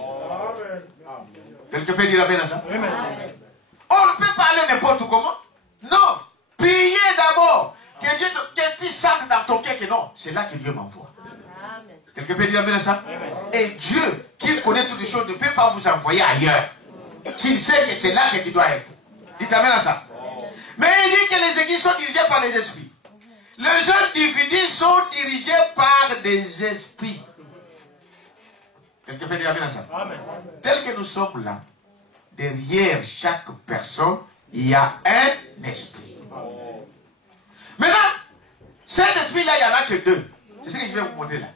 Quelqu'un peut dire amen à ça? On ne peut pas aller n'importe comment. Non. Priez d'abord. Que Dieu que tu sentes dans ton cœur que non, c'est là que Dieu m'envoie. Quelqu'un peut dire amen à ça? Et Dieu, qui connaît toutes les choses, ne peut pas vous envoyer ailleurs. S'il sait que c'est là que tu dois être. Dites amen à ça. Mais il dit que les églises sont dirigées par les esprits. Les individus sont dirigés par des esprits. Quelqu'un peut dire amen à ça? Tel que nous sommes là, derrière chaque personne, il y a un esprit. Maintenant, cet esprit-là, il n'y en a que deux. C'est ce que je vais vous montrer là.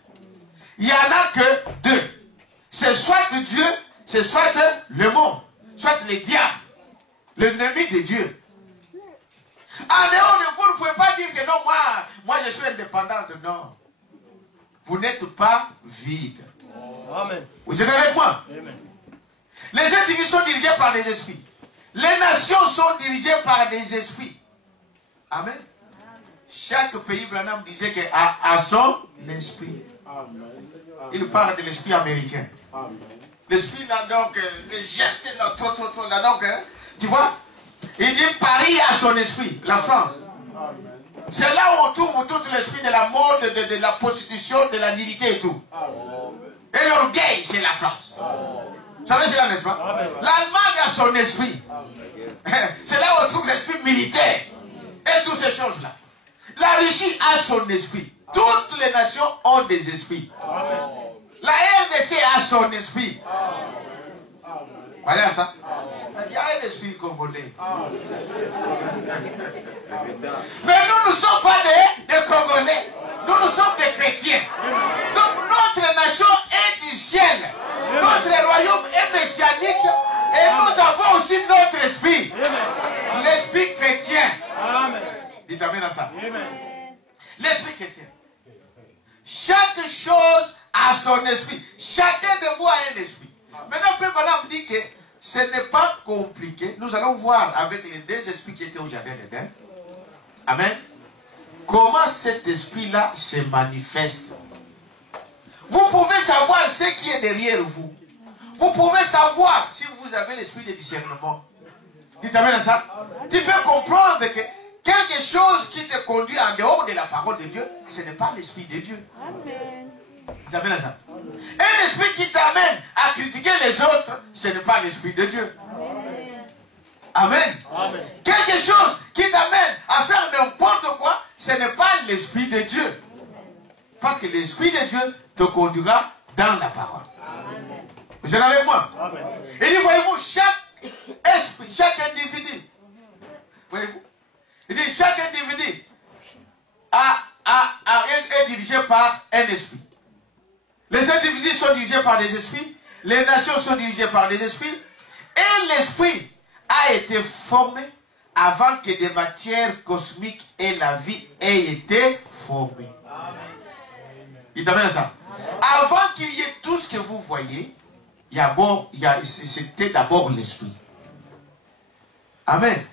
Il n'y en a que deux. C'est soit Dieu, c'est soit le monde, soit le diable, l'ennemi de Dieu. En dehors de vous, ne pouvez pas dire que non, moi je suis indépendante. Non. Vous n'êtes pas vide. Amen. Vous êtes avec moi? Amen. Les individus sont dirigés par des esprits. Les nations sont dirigées par des esprits. Amen. Chaque pays, Branham disait qu'il a son esprit. Il parle de l'esprit américain. L'esprit là, donc, de jeter là, trop, là, donc, tu vois, il dit Paris a son esprit, la France. C'est là où on trouve tout l'esprit de la mode, de la prostitution, de la nudité et tout. Et l'orgueil, c'est la France. Vous savez cela, n'est-ce pas? L'Allemagne a son esprit. C'est là où on trouve l'esprit militaire. Et toutes ces choses-là. La Russie a son esprit. Toutes les nations ont des esprits. La RDC a son esprit. Voyez ça? Il y a un esprit congolais. Mais nous ne sommes pas des Congolais. Nous sommes des chrétiens. Donc notre nation est du ciel. Notre royaume est messianique. Et nous avons aussi notre esprit. L'esprit chrétien. Dites amen à ça. L'esprit chrétien. Chaque chose a son esprit. Chacun de vous a un esprit. Maintenant, Frère Branham dit que ce n'est pas compliqué. Nous allons voir avec les deux esprits qui étaient au jardin d'Éden. Amen. Comment cet esprit-là se manifeste. Vous pouvez savoir ce qui est derrière vous. Vous pouvez savoir si vous avez l'esprit de discernement. Dites amen à ça. Tu peux comprendre que quelque chose qui te conduit en dehors de la parole de Dieu, ce n'est pas l'esprit de Dieu. Amen. Dites amen à ça. Un esprit qui t'amène à critiquer les autres, ce n'est pas l'esprit de Dieu. Amen. Amen. Quelque chose qui t'amène à faire n'importe quoi, ce n'est pas l'esprit de Dieu. Parce que l'esprit de Dieu te conduira dans la parole. Amen. Vous êtes avec moi? Amen. Et dit, voyez-vous, chaque esprit, chaque individu, voyez-vous, il dit, chaque individu est dirigé par un esprit. Les individus sont dirigés par des esprits, les nations sont dirigées par des esprits, et l'esprit a été formé avant que des matières cosmiques et la vie aient été formées. Il t'amène à ça. Avant qu'il y ait tout ce que vous voyez, c'était d'abord l'esprit. Amen.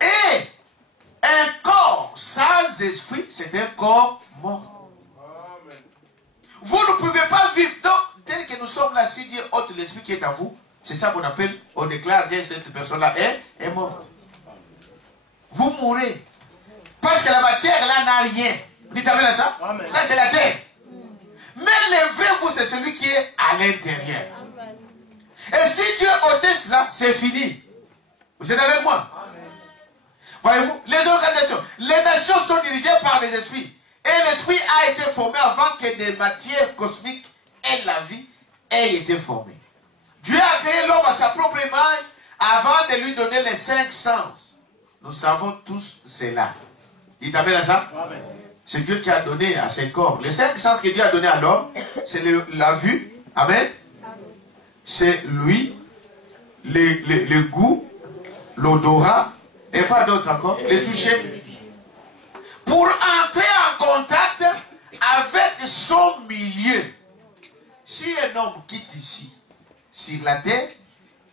Et un corps sans esprit, c'est un corps mort. Vous ne pouvez pas vivre. Donc, tel que nous sommes là, si Dieu ôte l'esprit qui est en vous, c'est ça qu'on appelle, on déclare que cette personne-là est morte. Vous mourrez. Parce que la matière là n'a rien. Dites amen à ça. Amen. Ça c'est la terre. Mais le vrai vous, c'est celui qui est à l'intérieur. Et si Dieu ôtait cela, c'est fini. Vous êtes avec moi? Voyez-vous, les organisations, les nations sont dirigées par les esprits. Et l'esprit a été formé avant que des matières cosmiques et la vie aient été formées. Dieu a créé l'homme à sa propre image avant de lui donner les 5 sens. Nous savons tous cela. Dites amen à ça. C'est Dieu qui a donné à ses corps. Les 5 sens que Dieu a donné à l'homme, c'est la vue. Amen. C'est l'ouïe, le goût, l'odorat, et pas d'autre encore, le toucher. Pour entrer en contact avec son milieu. Si un homme quitte ici, sur la terre,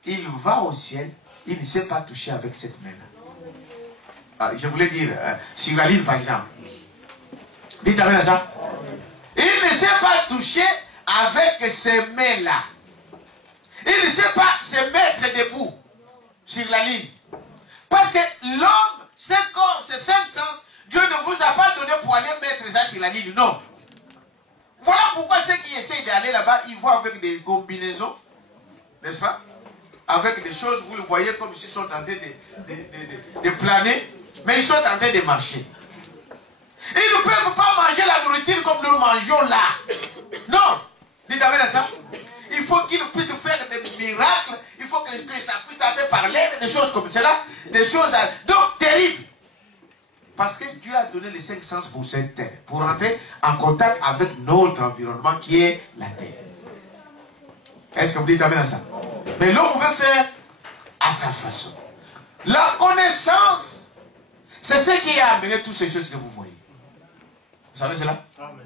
il va au ciel, il ne sait pas toucher avec cette main-là. Je voulais dire, sur la ligne par exemple. Dites amen à ça. Il ne sait pas toucher avec ces mains-là. Il ne sait pas se mettre debout sur la ligne. Parce que l'homme, ses corps, ses 5 sens, Dieu ne vous a pas donné pour aller mettre ça sur la ligne. Non. Voilà pourquoi ceux qui essayent d'aller là-bas, ils vont avec des combinaisons, n'est-ce pas? Avec des choses, vous le voyez comme s'ils sont en train de planer, mais ils sont en train de marcher. Ils ne peuvent pas manger la nourriture comme nous mangeons là. Non. Dites amen à ça. Il faut qu'ils puissent faire des miracles. Il faut que ça puisse faire parler des choses comme cela. Des choses donc terribles. Parce que Dieu a donné les 5 sens pour cette terre. Pour entrer en contact avec notre environnement qui est la terre. Est-ce que vous dites amen à ça? Mais l'homme veut faire à sa façon. La connaissance, c'est ce qui a amené toutes ces choses que vous voyez. Vous savez cela? Amen.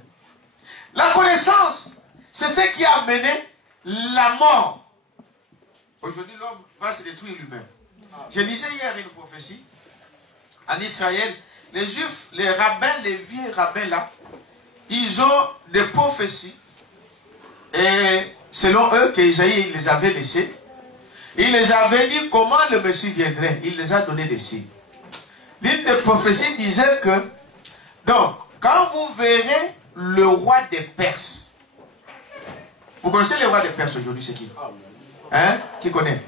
La connaissance, c'est ce qui a amené la mort. Aujourd'hui, l'homme va se détruire lui-même. Je lisais hier une prophétie. En Israël, les juifs, les rabbins, les vieux rabbins là, ils ont des prophéties. Et selon eux, qu'Isaïe les avait laissés, il les avait dit comment le Messie viendrait. Il les a donné des signes. L'une des prophéties disait que, donc, quand vous verrez le roi des Perses, vous connaissez le roi des Perses aujourd'hui, c'est qui? Hein? Qui connaît?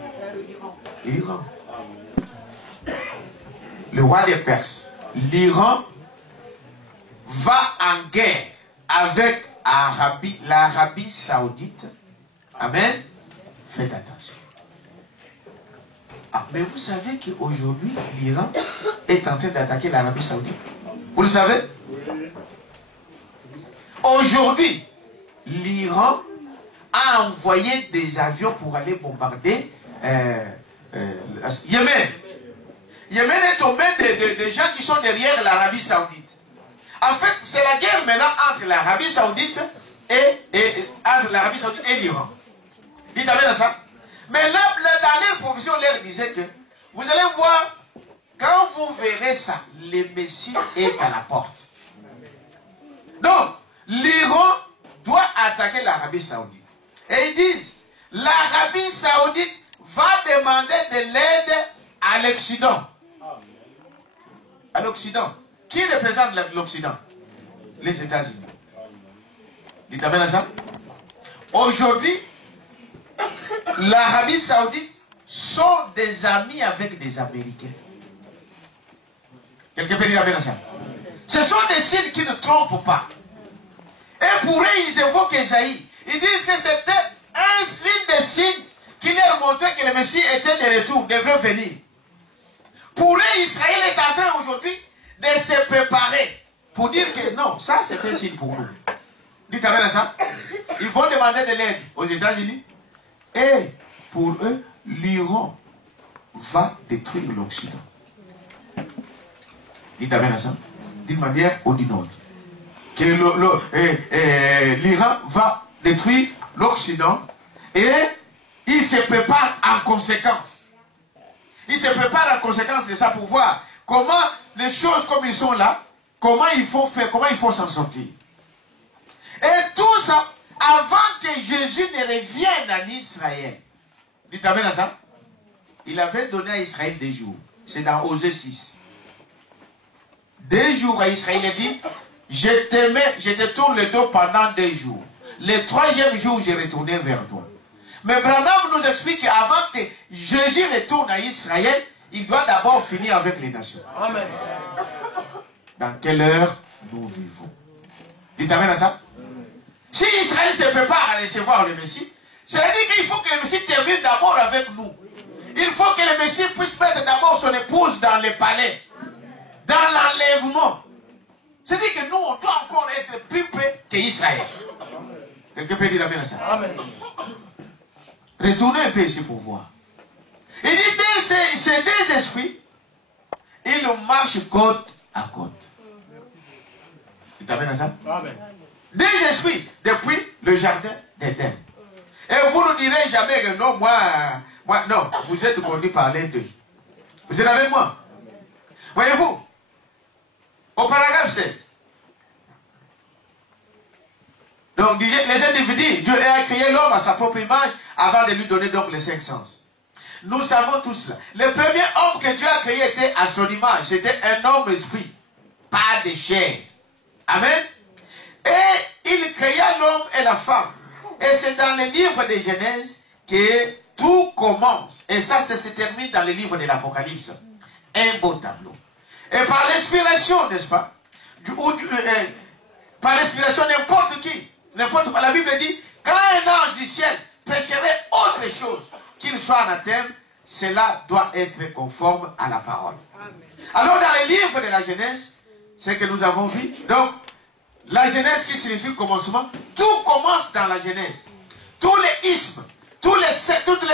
L'Iran. Le roi des Perses. L'Iran va en guerre avec l'Arabie Saoudite. Amen. Faites attention. Ah, mais vous savez qu'aujourd'hui, l'Iran est en train d'attaquer l'Arabie Saoudite. Vous le savez? Aujourd'hui, l'Iran a envoyé des avions pour aller bombarder Yémen. Yémen est aux mains des gens qui sont derrière l'Arabie Saoudite. En fait, c'est la guerre maintenant entre l'Arabie Saoudite et l'Iran. Dites amen à ça. Mais là, la dernière profession leur disait que vous allez voir, quand vous verrez ça, le Messie est à la porte. Donc, l'Iran doit attaquer l'Arabie Saoudite. Et ils disent, l'Arabie Saoudite va demander de l'aide à l'Occident. À l'Occident. Qui représente l'Occident? Les États-Unis. Dites amen à ça. Aujourd'hui, l'Arabie Saoudite sont des amis avec des Américains. Quelqu'un peut dire amen à ça. Ce sont des signes qui ne trompent pas. Et pour eux, ils évoquent Esaïe. Ils disent que c'était un signe de signes qui leur montrait que le Messie était de retour, devrait venir. Pour eux, Israël est en train aujourd'hui de se préparer pour dire que non, ça c'est un signe pour nous. Dites amen à ça. Ils vont demander de l'aide aux États-Unis. Et pour eux, l'Iran va détruire l'Occident. Dites amen à ça. D'une manière ou d'une autre. Que l'Iran va détruire l'Occident et il se prépare en conséquence. Il se prépare en conséquence de ça pour voir comment les choses comme ils sont là, comment il faut faire, comment il faut s'en sortir. Et tout ça, avant que Jésus ne revienne en Israël. Dites amen à ça. Il avait donné à Israël des jours. C'est dans Osée 6. Des jours à Israël, il dit, je t'aimais, je te tourne le dos pendant 2 jours. Le 3e jour, je retournais vers toi. Mais Branham nous explique qu'avant que Jésus retourne à Israël, il doit d'abord finir avec les nations. Amen. Dans quelle heure nous vivons? Dites amen à ça. Si Israël se prépare à recevoir le Messie, c'est-à-dire qu'il faut que le Messie termine d'abord avec nous. Il faut que le Messie puisse mettre d'abord son épouse dans le palais, dans l'enlèvement. C'est-à-dire que nous, on doit encore être plus près qu'Israël. Quelqu'un peut dire amen à ça. Amen. Retournez un peu ici pour voir. Il dit, ces 2 esprits, ils marchent côte à côte. Tu t'amènes à ça? Amen. 2 esprits depuis le jardin d'Éden. Et vous ne direz jamais que non, moi, non, vous êtes conduit par l'un d'eux. Vous êtes avec moi? Voyez-vous, au paragraphe 16. Donc, les individus, Dieu a créé l'homme à sa propre image avant de lui donner donc les 5 sens. Nous savons tout cela. Le premier homme que Dieu a créé était à son image. C'était un homme esprit, pas de chair. Amen. Et il créa l'homme et la femme. Et c'est dans le livre de Genèse que tout commence. Et ça se termine dans le livre de l'Apocalypse. Un beau tableau. Et par l'inspiration, n'est-ce pas? Par l'inspiration, n'importe qui. N'importe quoi. La Bible dit, quand un ange du ciel prêcherait autre chose qu'il soit anathème, cela doit être conforme à la parole. Amen. Alors dans les livres de la Genèse, c'est que nous avons vu, donc, la Genèse qui signifie commencement, tout commence dans la Genèse. Tous les ismes, toutes les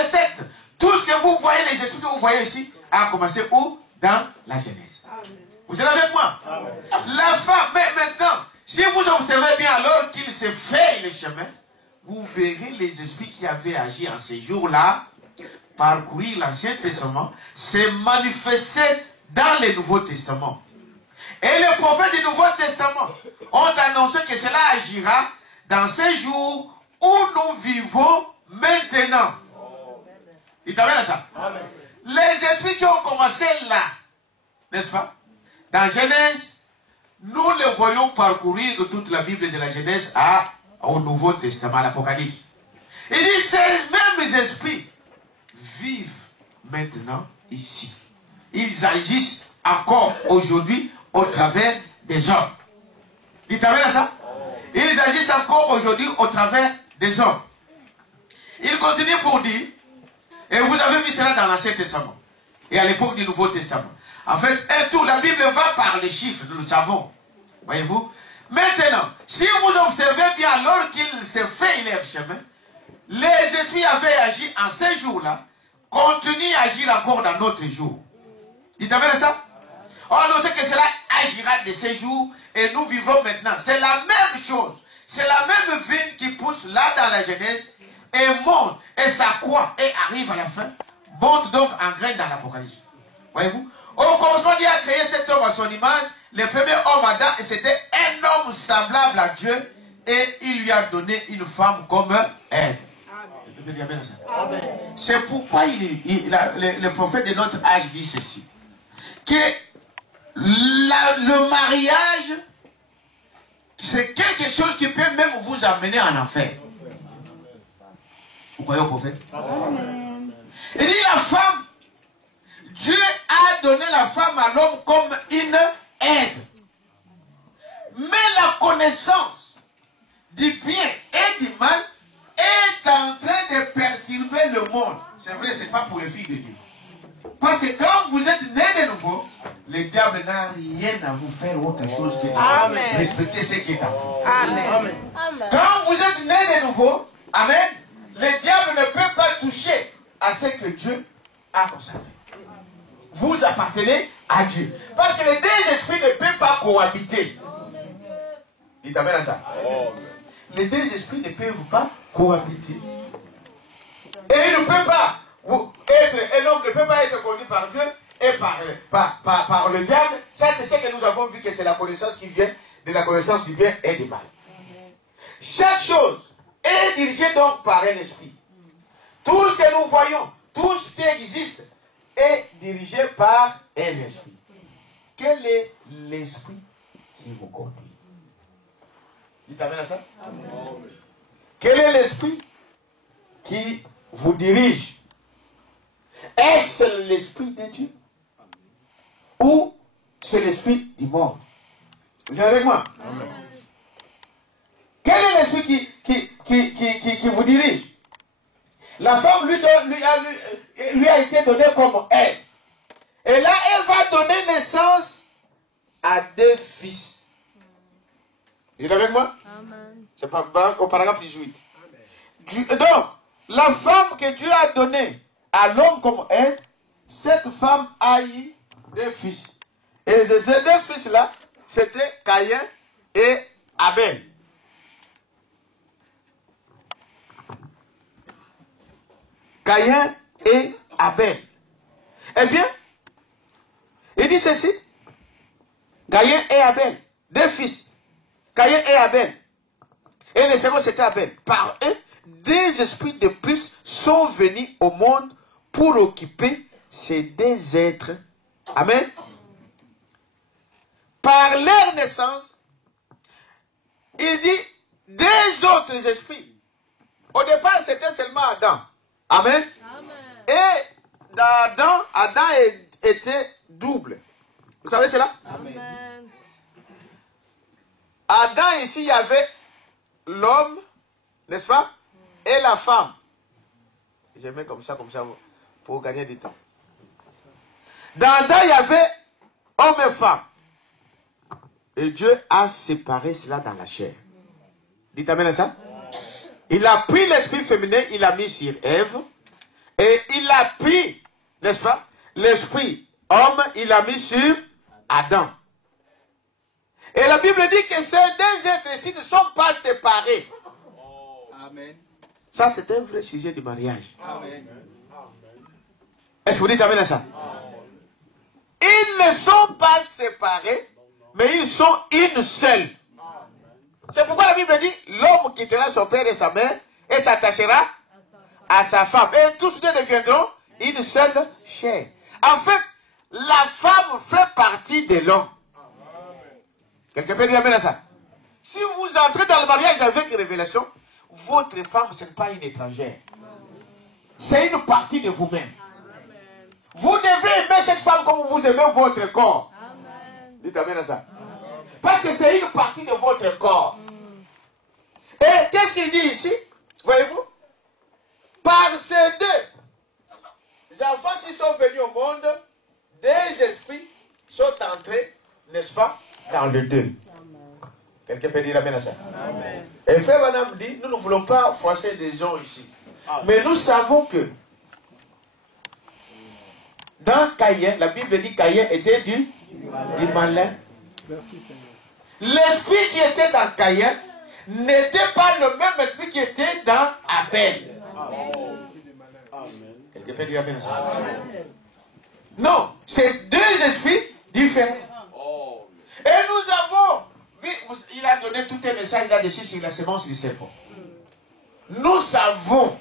sectes, tout ce que vous voyez, les esprits que vous voyez ici, a commencé où? Dans la Genèse. Amen. Vous êtes avec moi? Amen. La femme, mais maintenant, si vous observez bien alors qu'il se fait le chemin, vous verrez les esprits qui avaient agi en ces jours-là, parcourir l'Ancien Testament, se manifester dans le Nouveau Testament. Et les prophètes du Nouveau Testament ont annoncé que cela agira dans ces jours où nous vivons maintenant. Il t'amène à ça. Amen. Les esprits qui ont commencé là, n'est-ce pas? Dans Genèse, nous les voyons parcourir de toute la Bible de la Genèse au Nouveau Testament, à l'Apocalypse. Il dit, ces mêmes esprits vivent maintenant ici. Ils agissent encore aujourd'hui au travers des hommes. Dites amen à ça? Ils agissent encore aujourd'hui au travers des hommes. Il continue pour dire, et vous avez vu cela dans l'Ancien Testament, et à l'époque du Nouveau Testament. En fait, la Bible va par les chiffres, nous le savons. Voyez-vous? Maintenant, si vous observez bien, alors qu'il s'est fait leur chemin, les esprits avaient agi en ces jours-là, continuent à agir encore dans notre jour. Dites amen à ça? Or, on sait que cela agira de ces jours, et nous vivons maintenant. C'est la même chose. C'est la même vigne qui pousse là dans la Genèse, et monte, et s'accroît, et arrive à la fin, monte donc en graine dans l'Apocalypse. Voyez-vous? Au commencement, Dieu a créé cet homme à son image, le premier homme Adam, et c'était un homme semblable à Dieu, et il lui a donné une femme comme elle. C'est pourquoi le prophète de notre âge dit ceci, que le mariage, c'est quelque chose qui peut même vous amener en enfer. Vous croyez au prophète? Amen. Il dit la femme, Dieu a donné la femme à l'homme comme une aide. Mais la connaissance du bien et du mal est en train de perturber le monde. C'est vrai, ce n'est pas pour les filles de Dieu. Parce que quand vous êtes nés de nouveau, le diable n'a rien à vous faire autre chose que de respecter ce qui est en vous. Amen. Quand vous êtes nés de nouveau, amen, le diable ne peut pas toucher à ce que Dieu a consacré. Vous appartenez à Dieu. Parce que les deux esprits ne peuvent pas cohabiter. Dites amen à ça. Les deux esprits ne peuvent pas cohabiter. Et il ne peut pas un homme ne peut pas être connu par Dieu et par le diable. Ça, c'est ce que nous avons vu, que c'est la connaissance qui vient de la connaissance du bien et du mal. Chaque chose est dirigée donc par un esprit. Tout ce que nous voyons, tout ce qui existe est dirigé par un esprit. Quel est l'esprit qui vous conduit? Dites amen à ça. Amen. Quel est l'esprit qui vous dirige? Est-ce l'esprit de Dieu? Ou c'est l'esprit du monde? Vous êtes avec moi? Amen. Quel est l'esprit qui vous dirige? La femme lui a été donnée comme elle. Et là, elle va donner naissance à deux fils. Vous êtes avec moi? Amen. C'est au paragraphe 18. Amen. Donc, la femme que Dieu a donnée à l'homme comme elle, cette femme a eu deux fils. Et ces deux fils-là, c'était Caïn et Abel. Caïn et Abel. Eh bien, il dit ceci. Caïn et Abel, deux fils. Caïn et Abel. Et le second, c'était Abel. Par eux, des esprits de plus sont venus au monde pour occuper ces deux êtres. Amen. Par leur naissance, il dit des autres esprits. Au départ, c'était seulement Adam. Amen. Amen. Et dans Adam était double. Vous savez cela? Amen. Adam, ici, il y avait l'homme, n'est-ce pas? Et la femme. Je mets comme ça, pour gagner du temps. Dans Adam, il y avait homme et femme. Et Dieu a séparé cela dans la chair. Dites amen à ça? Il a pris l'esprit féminin, il l'a mis sur Ève. Et il a pris, n'est-ce pas, l'esprit homme, il l'a mis sur Adam. Et la Bible dit que ces deux êtres-ci ne sont pas séparés. Amen. Ça, c'est un vrai sujet du mariage. Amen. Est-ce que vous dites amen à ça? Amen. Ils ne sont pas séparés, mais ils sont une seule. C'est pourquoi la Bible dit, l'homme quittera son père et sa mère et s'attachera à sa femme. Et tous deux deviendront une seule chair. En fait, la femme fait partie de l'homme. Quelqu'un peut dire amen à ça? Si vous entrez dans le mariage avec révélation, votre femme, ce n'est pas une étrangère. C'est une partie de vous-même. Vous devez aimer cette femme comme vous aimez votre corps. Amen. Dites amen à ça. Amen. Parce que c'est une partie de votre corps. Et qu'est-ce qu'il dit ici? Voyez-vous? Par ces deux enfants qui sont venus au monde, des esprits sont entrés, n'est-ce pas, dans le deux. Quelqu'un peut dire amen à ça? Amen. Et frère Branham dit, nous ne voulons pas froisser des gens ici. Amen. Mais nous savons que dans Caïn, la Bible dit Caïn était du malin. Merci Seigneur. L'esprit qui était dans Caïn n'était pas le même esprit qui était dans Abel. Quelqu'un peut dire amen à ça? Amen. Non, c'est deux esprits différents. Et nous avons vu, il a donné tout un message là-dessus sur la sémence du serpent. Nous savons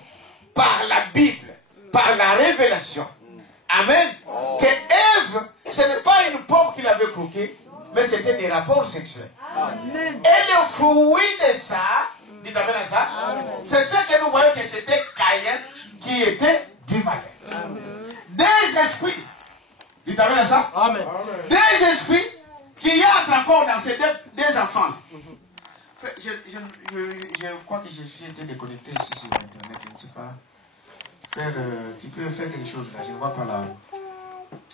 par la Bible, par la révélation, amen, que Ève, ce n'est pas une pomme qu'il avait croquée, mais c'était des rapports sexuels. Amen. Et le fruit de ça, dites amen à ça, c'est ce que nous voyons que c'était Caïn qui était du malin. Amen. Des esprits, dites amen à ça, amen. Des esprits qui entrent encore dans ces deux enfants. Frère, je crois que j'ai été déconnecté ici sur Internet, je ne sais pas. Frère, tu peux faire quelque chose là, je ne vois pas là.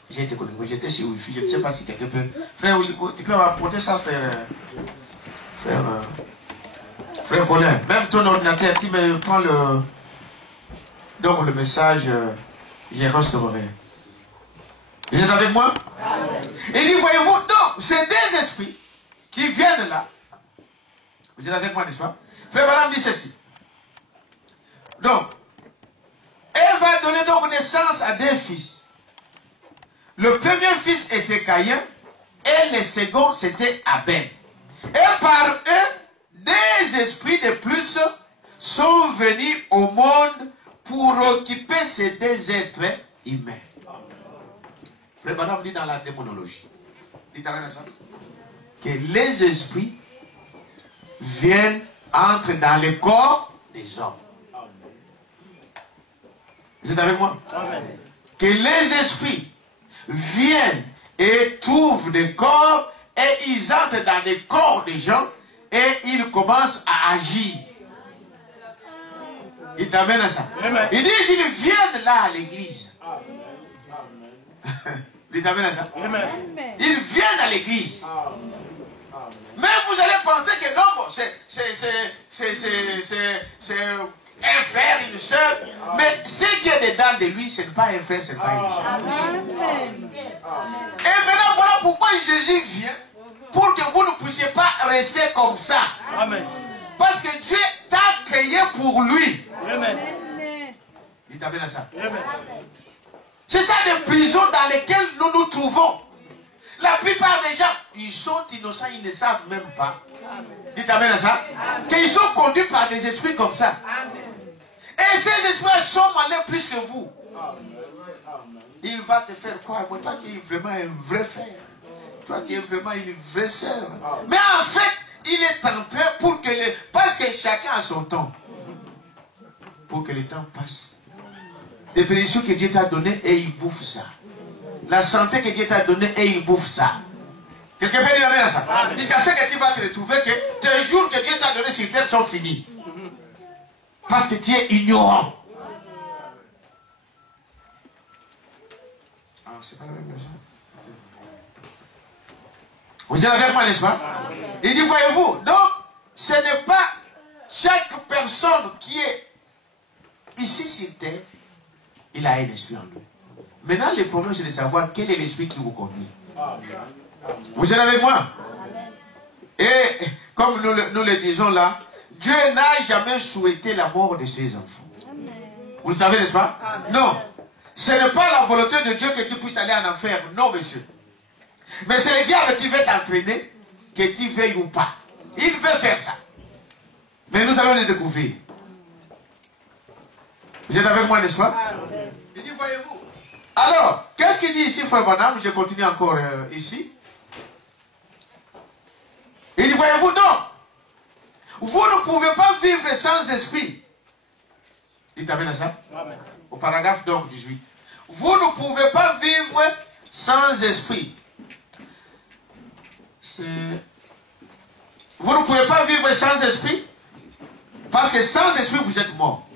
J'ai été connecté, j'étais sur Wi-Fi, je ne sais pas si quelqu'un peut. Frère, tu peux apporter ça, frère. Frère Paulin, même ton ordinateur, tu me prends donc le message, je restaurerai. Vous êtes avec moi? Il dit, voyez-vous, donc, c'est des esprits qui viennent là. Vous êtes avec moi, n'est-ce pas? Frère Branham dit ceci. Donc, elle va donner donc naissance à deux fils. Le premier fils était Caïn et le second c'était Abel. Et par eux, des esprits de plus sont venus au monde pour occuper ces deux êtres humains. Frère Branham dit dans la démonologie, que les esprits viennent, entrent dans le corps des hommes. Vous êtes avec moi? Amen. Que les esprits viennent et trouvent des corps et ils entrent dans les corps des gens et ils commencent à agir. Il t'amène à ça. Amen. Ils disent qu'ils viennent là à l'église. Il t'amène à ça. Amen. Ils viennent à l'église. Mais vous allez penser que non, bon, c'est un frère, une soeur. Mais ce qui est dedans de lui, ce n'est pas un frère, ce n'est pas une soeur. Et maintenant, voilà pourquoi Jésus vient. Pour que vous ne puissiez pas rester comme ça. Amen. Parce que Dieu t'a créé pour lui. Amen. Il t'amène à ça. Amen. C'est ça les prisons dans lesquelles nous nous trouvons. La plupart des gens, ils sont innocents, ils ne savent même pas. Dites amen à ça. Qu'ils sont conduits par des esprits comme ça. Amen. Et ces esprits sont malins plus que vous. Il va te faire croire, toi tu es vraiment un vrai frère. Toi tu es vraiment une vraie sœur. Mais en fait, il est en train pour que parce que chacun a son temps. Pour que le temps passe. Les bénédictions que Dieu t'a données et il bouffe ça. La santé que Dieu t'a donnée et il bouffe ça. Quelqu'un peut dire amen à ça. Jusqu'à ce que tu vas te retrouver que tes jours que Dieu t'a donnés sur terre sont finis. Parce que tu es ignorant. Ah, c'est pas la même chose. Vous êtes avec moi, n'est-ce pas? Il dit, voyez-vous, donc, ce n'est pas chaque personne qui est ici sur terre, il a un esprit en lui. Maintenant, le problème, c'est de savoir quel est l'esprit qui vous conduit. Vous êtes avec moi? Et comme nous le disons là, Dieu n'a jamais souhaité la mort de ses enfants. Vous le savez, n'est-ce pas? Non. Ce n'est pas la volonté de Dieu que tu puisses aller en enfer. Non, monsieur. Mais c'est le diable qui veut t'entraîner, que tu veuilles ou pas. Il veut faire ça. Mais nous allons le découvrir. Vous êtes avec moi, n'est-ce pas? Il dit, voyez-vous. Alors, qu'est-ce qu'il dit ici, frère Branham? Je continue encore ici. Il dit, voyez-vous, donc, vous ne pouvez pas vivre sans esprit. Dites amen à ça. Amen. Au paragraphe donc 18. Vous ne pouvez pas vivre sans esprit. Vous ne pouvez pas vivre sans esprit. Parce que sans esprit, vous êtes mort.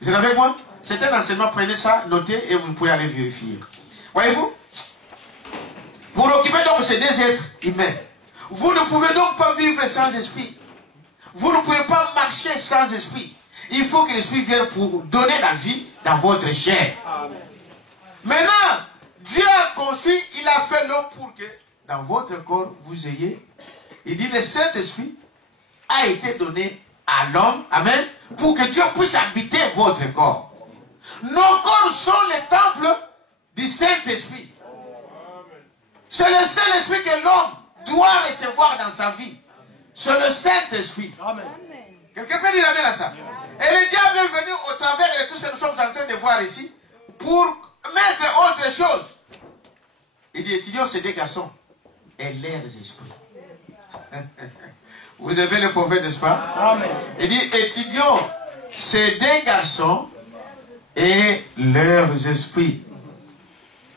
Vous êtes avec moi? C'est un enseignement, prenez ça, notez et vous pouvez aller vérifier. Voyez-vous? Pour occuper donc ces deux êtres humains, vous ne pouvez donc pas vivre sans esprit. Vous ne pouvez pas marcher sans esprit. Il faut que l'esprit vienne pour donner la vie dans votre chair. Amen. Maintenant, Dieu a conçu, il a fait l'homme pour que dans votre corps, vous ayez, il dit le Saint-Esprit a été donné à l'homme, amen, pour que Dieu puisse habiter votre corps. Nos corps sont les temples du Saint-Esprit. C'est le seul esprit que l'homme doit recevoir dans sa vie. C'est le Saint-Esprit. Quelqu'un peut dire amen à ça? Et le diable est venu au travers de tout ce que nous sommes en train de voir ici pour mettre autre chose. Il dit, étudions ces deux garçons et leurs esprits. Vous aimez le prophète, n'est-ce pas? Amen. Il dit, étudions ces deux garçons et leurs esprits.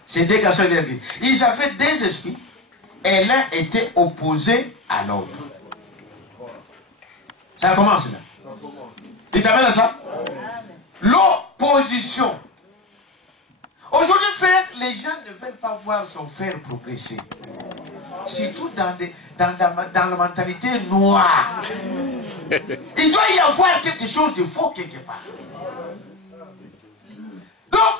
Ces deux garçons et leurs esprits. Ils avaient deux esprits et l'un était opposé à l'autre. Ça commence là. Dites amen à ça? L'opposition. Aujourd'hui, frère, les gens ne veulent pas voir son frère progresser. Surtout dans la mentalité noire. Il doit y avoir quelque chose de faux quelque part. Donc,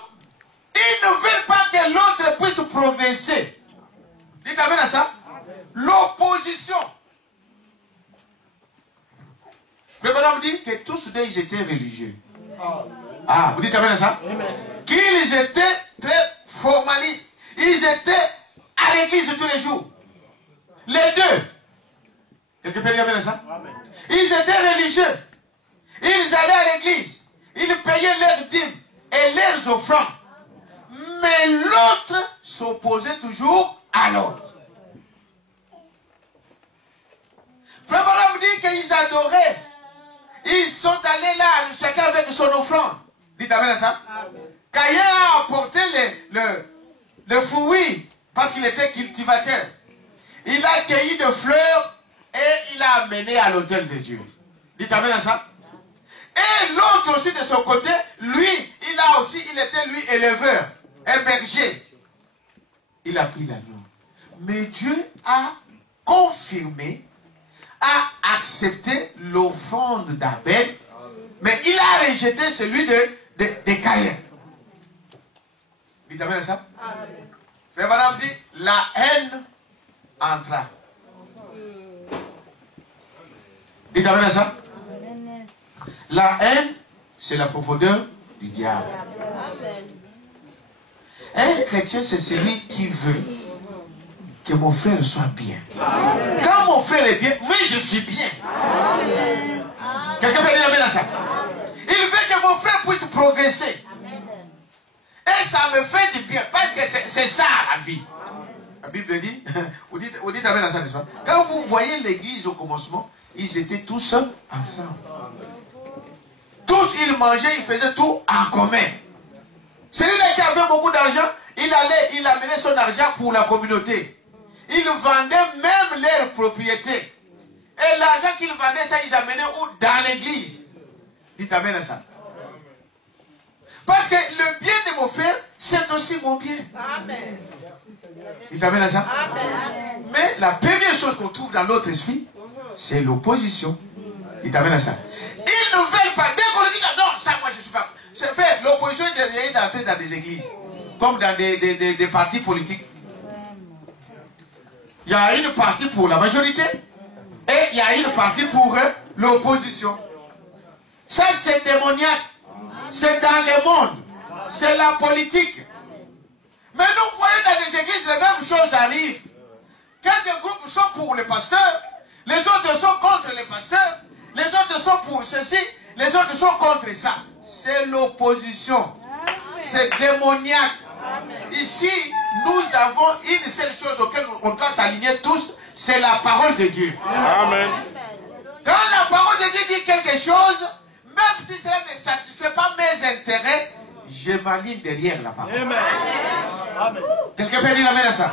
ils ne veulent pas que l'autre puisse progresser. Dites amen à ça? L'opposition. Le bonhomme dit que tous deux ils étaient religieux. Ah, vous dites amen à ça? Qu'ils étaient très formalistes. Ils étaient à l'église tous les jours. Les deux. Quelqu'un peut dire amen à ça? Ils étaient religieux. Ils allaient à l'église. Ils payaient leurs dîmes et leurs offrandes. Mais l'autre s'opposait toujours à l'autre. Frère Branham dit qu'ils adoraient. Ils sont allés là, chacun avec son offrande. Dites amen à ça? Caïn a apporté le fruit parce qu'il était cultivateur. Il a cueilli de fleurs et il a amené à l'autel de Dieu. Dites amen à ça? Et l'autre aussi de son côté, lui, il était lui éleveur, un berger. Il a pris l'agneau. Mais Dieu a confirmé, a accepté l'offrande d'Abel, mais il a rejeté celui de Caïn. Dites amen à ça? Frère Madame dit, la haine entra. Dites amen à ça? La haine, c'est la profondeur du diable. Un chrétien, c'est celui qui veut que mon frère soit bien. Quand mon frère est bien, moi je suis bien. Quelqu'un peut dire amen à ça? Il veut que mon frère puisse progresser. Et ça me fait du bien, parce que c'est ça la vie. La Bible dit, vous dites amen à ça, n'est-ce pas? Quand vous voyez l'église au commencement, ils étaient tous ensemble. Tous ils mangeaient, ils faisaient tout en commun. Celui-là qui avait beaucoup d'argent, il amenait son argent pour la communauté. Ils vendaient même leurs propriétés. Et l'argent qu'ils vendaient, ça, ils amenaient où? Dans l'église. Dites amen à ça. Parce que le bien de mon frère, c'est aussi mon bien. Amen. Dites amen à ça. Amen. Mais la première chose qu'on trouve dans notre esprit, c'est l'opposition. Dites amen à ça. Ils ne veulent pas. Dès qu'on dit non, ça, moi je ne suis pas. C'est fait. L'opposition est d'entrer dans des églises, comme dans des partis politiques. Il y a une partie pour la majorité et il y a une partie pour l'opposition. Ça, c'est démoniaque. C'est dans le monde. C'est la politique. Mais nous voyons dans les églises, les mêmes choses arrivent. Quand des groupes sont pour le pasteur, les autres sont contre le pasteur, les autres sont pour ceci, les autres sont contre ça. C'est l'opposition. C'est démoniaque. Ici, nous avons une seule chose auquel on doit s'aligner tous, c'est la parole de Dieu. Amen. Quand la parole de Dieu dit quelque chose, même si cela ne satisfait pas mes intérêts, je m'aligne derrière la parole. Amen. Amen. Quelqu'un peut dire amen à ça?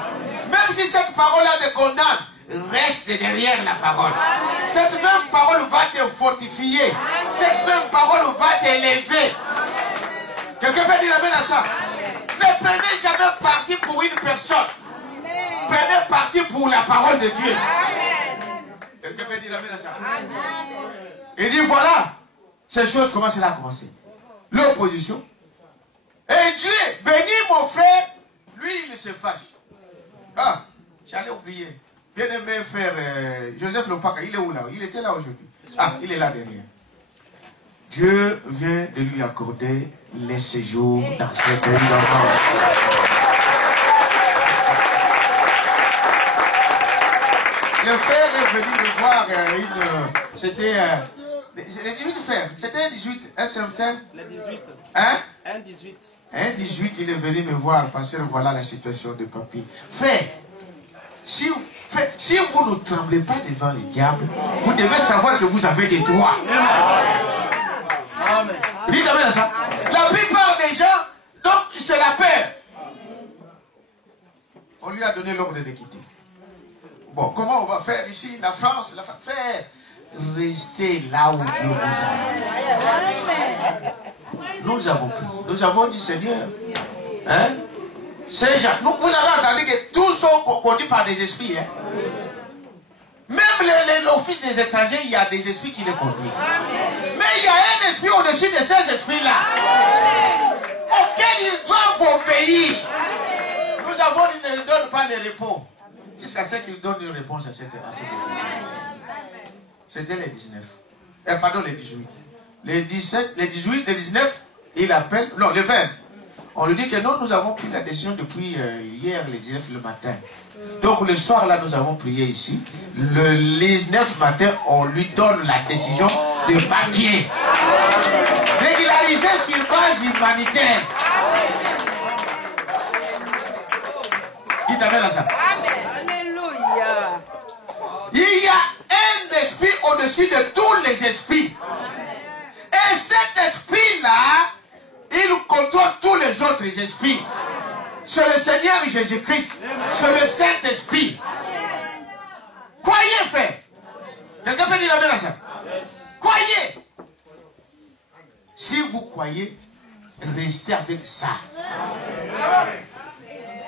Même si cette parole-là te condamne, reste derrière la parole. Amen. Cette même parole va te fortifier. Cette même parole va t'élever. Quelqu'un peut dire amen à ça? Ne prenez jamais parti pour une personne. Prenez parti pour la parole de Dieu. Quelqu'un peut dire amen à ça? Il dit voilà, ces choses, comment cela a commencé? L'opposition. Et Dieu bénit mon frère, lui il se fâche. Ah, j'allais oublier. Bien-aimé frère Joseph Lopaka, il est où là? Il était là aujourd'hui. Ah, il est là derrière. Dieu vient de lui accorder les séjours dans ce pays d'enfants. Le frère est venu me voir c'était le 18 frère. C'était un 18, un certain. Le 18. Hein? Un 18. Un 18, il est venu me voir parce que voilà la situation de papier. Frère, si vous ne tremblez pas devant les diables, vous devez savoir que vous avez des droits. Amen. Dites amen à ça. La plupart des gens, donc, c'est la peur. On lui a donné l'ordre de quitter. Bon, comment on va faire ici, la France, frère, restez là où Dieu vous a. Nous avons pris. Nous avons dit, Seigneur, hein? Ces gens, vous avez entendu que tous sont conduits par des esprits. Hein? Même l'office des étrangers, il y a des esprits qui les conduisent. Mais il y a un esprit au-dessus de ces esprits-là, auxquels ils doivent obéir. Nous avons dit, ne donne pas de repos, jusqu'à ce qu'ils donnent une réponse à cette réponse. C'était les 19. Pardon, les 18. Les 17, les 18, les 19, il appelle, non, les 20. On lui dit que non, nous avons pris la décision depuis hier, les 19 le matin. Donc le soir, là, nous avons prié ici. Le 19 matin, on lui donne la décision de papier. Régularisé sur base humanitaire. Qui t'amène à ça? Alléluia. Il y a un esprit au-dessus de tous les esprits. Et cet esprit-là, il contrôle tous les autres esprits. C'est le Seigneur Jésus-Christ. C'est le Saint-Esprit. Croyez, frère. Quelqu'un peut dire amen à ça? Croyez. Si vous croyez, restez avec ça.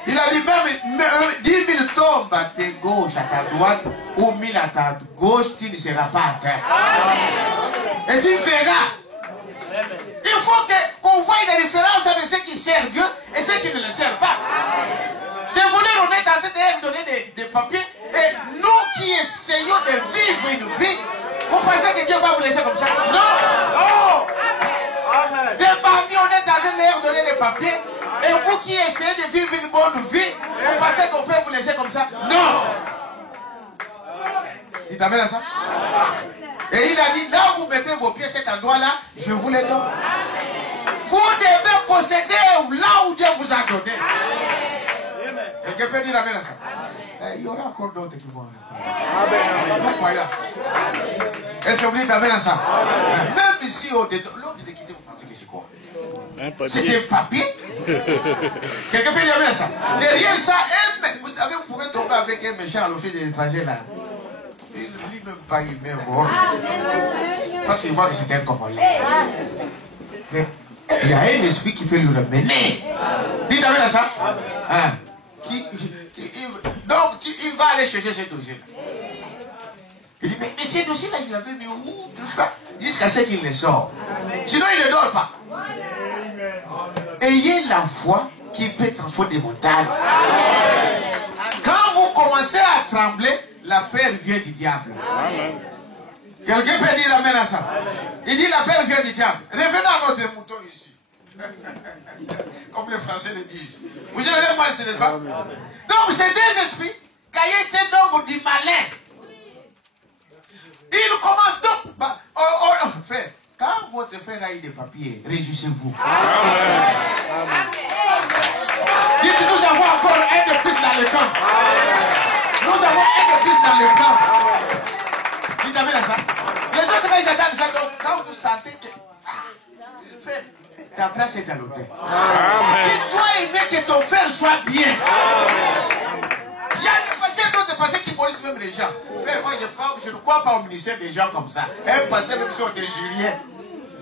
Il a dit même 10 000 tombent à ta gauche, à ta droite, ou 1000 à ta gauche, tu ne seras pas à terre. Et tu verras. Il faut qu'on voie la différence entre ceux qui servent Dieu et ceux qui ne le servent pas. Des voleurs, on est en train de donner des papiers. Et nous qui essayons de vivre une vie, vous pensez que Dieu va vous laisser comme ça? Non! Des bandits, on est en train de leur donner des papiers. Et vous qui essayez de vivre une bonne vie, vous pensez qu'on peut vous laisser comme ça? Non! Il t'amène à ça? Et il a dit, là où vous mettez vos pieds, cet endroit-là, je vous les donne. Vous devez posséder là où Dieu vous a donné. Quelqu'un peut dire amen à ça? Il y aura encore d'autres qui vont. Nous croyons. Est-ce que vous dites amen à ça? Même ici, l'ordre de quitter, vous pensez que c'est quoi? C'était un papier. Quelqu'un peut dire amen à ça? Derrière ça, vous savez, vous pouvez tomber avec un méchant à l'office des étrangers là. Il ne lit même pas, il met mort. Parce qu'il voit que c'est un Congolais. Mais il y a un esprit qui peut le ramener. Dites amen à ça? Hein? Donc, il va aller chercher ce dossier-là. Il dit, mais ce dossier-là, je l'avais mis où? Jusqu'à ce qu'il le sort. Sinon, il ne dort pas. Ayez la foi qui peut transformer des montagnes. Quand vous commencez à trembler, la peur vient du diable. Quelqu'un peut dire amen à ça? Il dit la peur vient du diable. Revenons à notre mouton ici. Comme les Français le disent. Vous avez mal, ce n'est pas? Donc, ces deux esprits, Caïn était donc du malin. Il commence donc. Frère, quand votre frère a eu des papiers, réjouissez-vous. Dites, nous avons encore un de plus dans le camp. Nous avons un de plus dans le camp. Dites amen à ça. Les autres, quand ils attendent ça, donc, quand vous sentez que. Frère, ta place est à l'hôtel. Tu dois aimer que ton frère soit bien. Il y a d'autres personnes qui police même les gens. Frère, moi je ne crois pas au ministère des gens comme ça. Un pasteur même si on est Julien.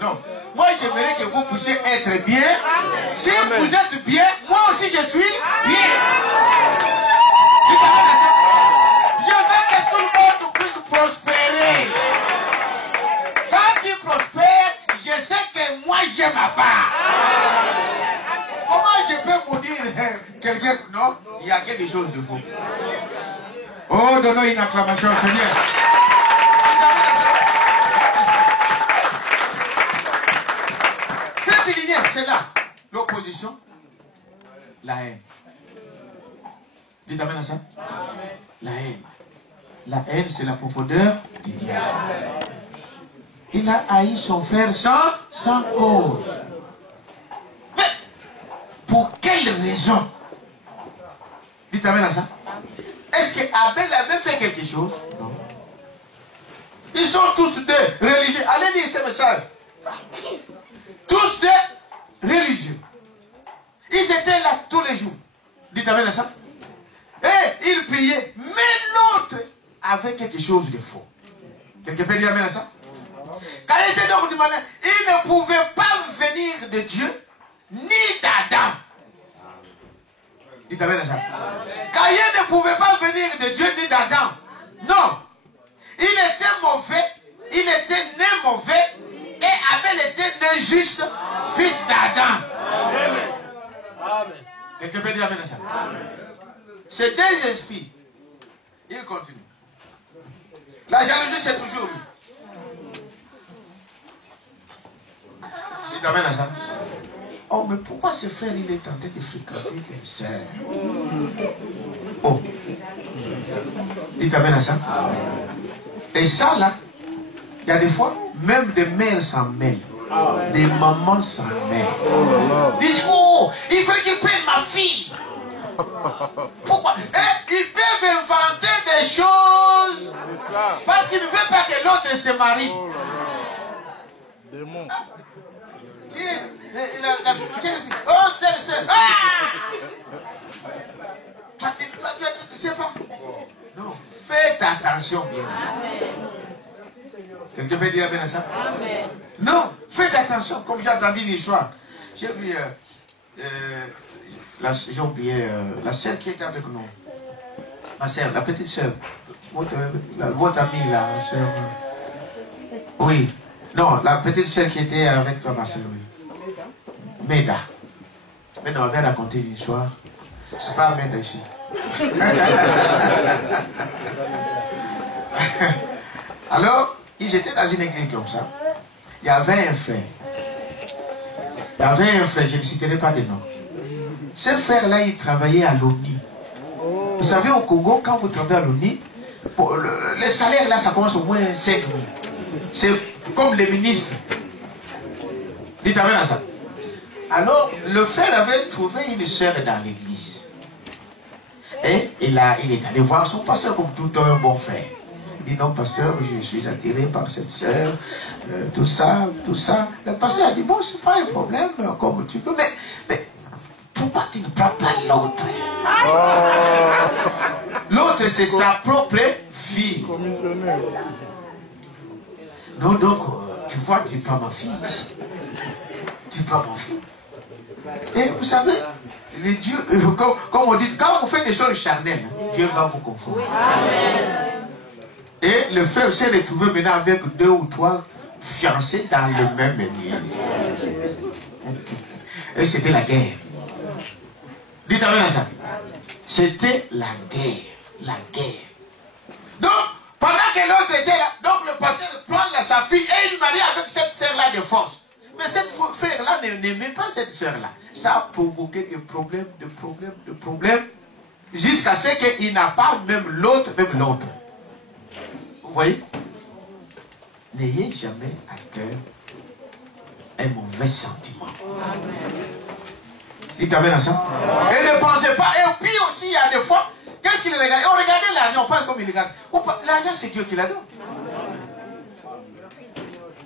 Non. Moi j'aimerais que vous puissiez être bien. Si vous êtes bien, moi aussi je suis bien. Je veux que tout le monde puisse prospérer. Quand tu prospères, je sais que moi j'ai ma part. Comment je peux vous dire quelqu'un? Non, il y a quelque chose de faux. Oh, donnons une acclamation au Seigneur. Cette lignée, c'est là. L'opposition, la haine. Dites amen à ça. La haine. La haine, c'est la profondeur du diable. Il a haï son frère sans cause. Mais, pour quelle raison? Dites amen à ça. Est-ce que Abel avait fait quelque chose? Non. Ils sont tous des religieux. Allez lire ce message. Tous des religieux. Ils étaient là tous les jours. Dites amen à ça. Et ils priaient. Mais l'autre avait quelque chose de faux. Quelqu'un peut dire amen à ça? Quand il était donc du malin, il ne pouvait pas venir de Dieu ni d'Adam. Dites amen à ça. Caïn ne pouvait pas venir de Dieu ni d'Adam. Non. Il était mauvais. Il était né mauvais. Et Abel était né juste fils d'Adam. Quelqu'un peut dire amen à ça. C'est deux esprits. Il continue. La jalousie, c'est toujours lui. Il t'amène à ça. Oh, mais pourquoi ce frère, il est tenté de fréquenter des sœurs? Oh. Il t'amène à ça. Et ça, là, il y a des fois, même des mères s'en mêlent. Des mamans s'en mêlent. Ils disent, oh, il faut qu'il prenne ma fille. Pourquoi? Ils peuvent inventer des choses parce qu'ils ne veulent pas que l'autre se marie. Démon. Quelle fille? Oh, telle soeur. Toi, tu ne sais pas. Non, faites attention bien. Quelqu'un peut dire bien ça? Amen. Non, faites attention. Comme j'ai entendu l'histoire, j'ai vu. J'ai oublié la sœur qui était avec nous. Ma sœur, la petite sœur. Votre amie, la sœur. Oui. Non, la petite sœur qui était avec toi, ma sœur, oui. Meda. Meda m'avait raconté une histoire. C'est pas Meda ici. Alors, ils étaient dans une église comme ça. Il y avait un frère. Je ne citerai pas de nom. Ce frère-là, il travaillait à l'ONU. Vous savez, au Congo, quand vous travaillez à l'ONU, le salaire là, ça commence au moins 5 000. C'est comme les ministres. Dites amen à ça. Alors, le frère avait trouvé une sœur dans l'église. Et il est allé voir son pasteur comme tout un bon frère. Il dit non, pasteur, je suis attiré par cette sœur, tout ça. Le pasteur a dit bon, c'est pas un problème, comme tu veux, mais pourquoi tu ne prends pas l'autre? L'autre, c'est sa propre fille. Non, donc, tu vois, tu prends ma fille ici. Tu prends mon fille. Et vous savez, les dieux, comme on dit, quand vous faites des choses charnelles, Dieu va vous confondre. Et le frère s'est retrouvé maintenant avec 2 ou 3 fiancés dans le même église. Et c'était la guerre. Dites amen à ça. C'était la guerre. La guerre. Donc, pendant que l'autre était là, donc le pasteur prend sa fille et il marie avec cette sœur-là de force. Mais cette frère-là n'aimait pas cette sœur-là. Ça a provoqué des problèmes, jusqu'à ce qu'il n'a pas même l'autre. Vous voyez? N'ayez jamais à cœur un mauvais sentiment. Dites amen à ça. Et ne pensez pas. Et puis aussi, il y a des fois, qu'est-ce qu'il regarde? On regardait l'argent, on pense comme il regarde. L'argent, c'est Dieu qui la donne.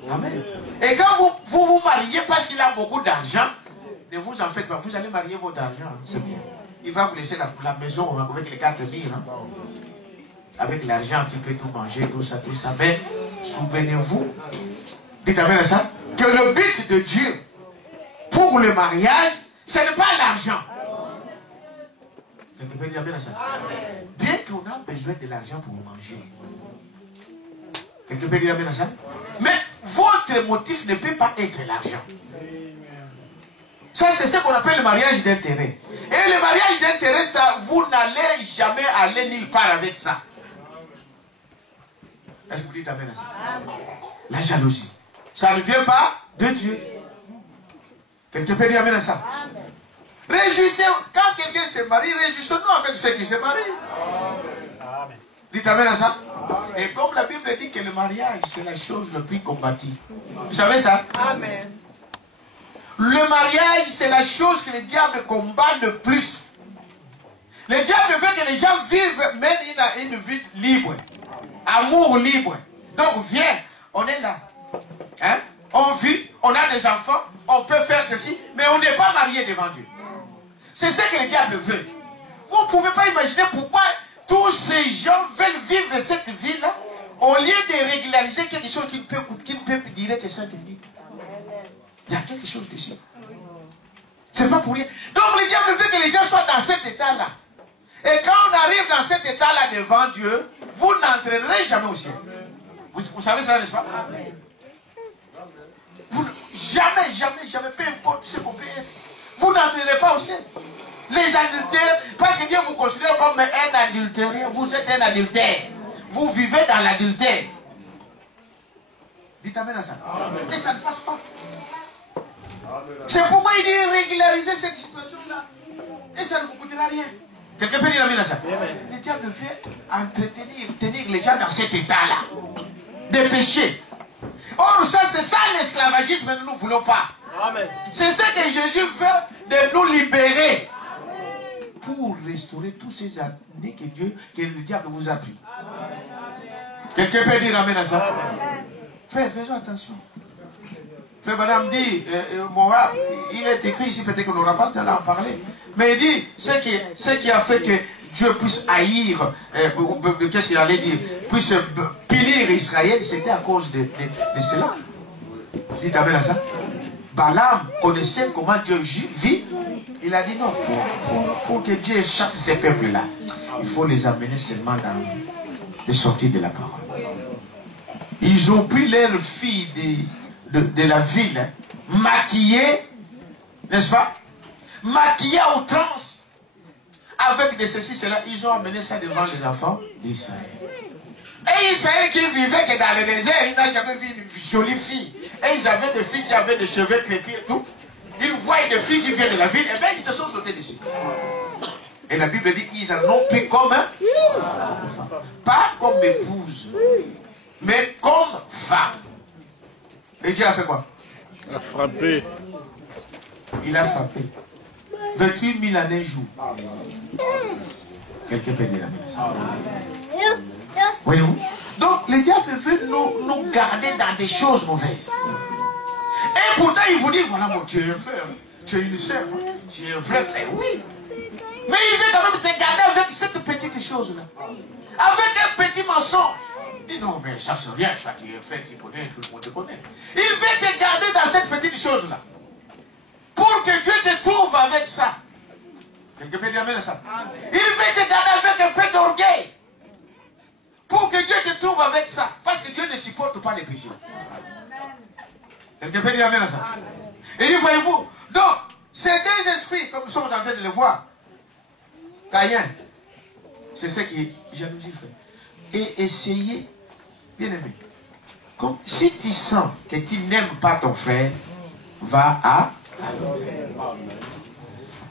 Amen. Et quand vous mariez parce qu'il a beaucoup d'argent, ne vous en faites pas. Vous allez marier votre argent. C'est bien. Il va vous laisser la maison avec les 4 000. Hein. avec l'argent, tu peux tout manger, tout ça, mais souvenez-vous, dites amen à ça, que le but de Dieu pour le mariage, ce n'est pas l'argent. Quelqu'un peut dire amen à ça? Bien qu'on a besoin de l'argent pour manger. Quelqu'un peut dire amen à ça? Mais votre motif ne peut pas être l'argent. Ça, c'est ce qu'on appelle le mariage d'intérêt. Et le mariage d'intérêt, ça, vous n'allez jamais aller nulle part avec ça. Est-ce que vous dites amen à ça? La jalousie. Ça ne vient pas de Dieu. Quelqu'un peut dire amen à ça? Réjouissez, quand quelqu'un se marie, réjouissons-nous avec ceux qui se marient. Dites amen à ça? Et comme la Bible dit que le mariage, c'est la chose la plus combative. Vous savez ça? Amen. Le mariage, c'est la chose que le diable combat le plus. Le diable veut que les gens vivent, mènent une vie libre. Amour libre. Donc viens, on est là. Hein? On vit, on a des enfants, on peut faire ceci, mais on n'est pas marié devant Dieu. C'est ce que le diable veut. Vous ne pouvez pas imaginer pourquoi tous ces gens veulent vivre cette vie-là au lieu de régulariser quelque chose qui ne peut durer que 5 minutes. Il y a quelque chose dessus. C'est pas pour rien. Donc le diable veut que les gens soient dans cet état-là. Et quand on arrive dans cet état-là devant Dieu, vous n'entrerez jamais au ciel. Vous savez ça, n'est-ce pas? Vous, jamais, peu importe ce qu'on peut être. Vous n'entrerez pas au ciel. Les adultères, parce que Dieu vous considère comme un adultère, vous êtes un adultère. Vous vivez dans l'adultère. Dites amen à ça. Amen. Et ça ne passe pas. C'est pourquoi il dit régulariser cette situation-là. Et ça ne vous coûtera rien. Quelqu'un peut dire amen à ça? Le diable fait tenir les gens dans cet état-là. De péché. Or, ça, c'est ça l'esclavagisme que nous ne voulons pas. C'est ça que Jésus veut de nous libérer. Pour restaurer tous ces années que le diable vous a pris. Quelqu'un peut dire amen à ça? Frère, faisons attention. Frère Madame dit, il est écrit ici, peut-être qu'on n'aura pas le temps d'en parler. Mais il dit, ce qui a fait que Dieu puisse haïr, qu'est-ce qu'il allait dire, puisse punir Israël, c'était à cause de cela. Dites amen à ça. Balaam connaissait comment Dieu vit. Il a dit non, pour que Dieu chasse ces peuples-là, il faut les amener seulement dans les sorties de la parole. Ils ont pris leurs filles de la ville, hein, maquillées, n'est-ce pas? Maquillées à outrance, avec de ceci, cela, ils ont amené ça devant les enfants d'Israël. Et Israël qui vivait que dans le désert, il n'a jamais vu une jolie fille. Et ils avaient des filles qui avaient des cheveux crépus et tout. Ils voient des filles qui viennent de la ville, et bien ils se sont sautés dessus. Et la Bible dit qu'ils en ont pris comme femme. Pas comme épouse, mais comme femme. Et Dieu a fait quoi? Il a frappé. Il a frappé. 28 000 années jour. Quelqu'un peut dire ça. Voyez-vous? Donc le diable veut nous garder dans des choses mauvaises. Et pourtant il vous dit, voilà mon Dieu, un frère, tu es une sœur, tu es un vrai frère, oui. Mais il veut quand même te garder avec cette petite chose-là. Avec un petit mensonge. Il dit non, mais ça c'est rien, toi tu es un frère, tu connais, tout le monde te connaît. Il veut te garder dans cette petite chose-là. Pour que Dieu te trouve avec ça. Quelqu'un peut dire amen à ça? Il veut te garder avec un peu d'orgueil. Pour que Dieu te trouve avec ça. Parce que Dieu ne supporte pas les péchés. Quelqu'un peut dire amen à ça? Et dit, voyez-vous, donc, ces deux esprits, comme nous sommes en train de le voir, Caïn, c'est ce qui jalousie fait. Et essayez, bien aimé, comme si tu sens que tu n'aimes pas ton frère, va à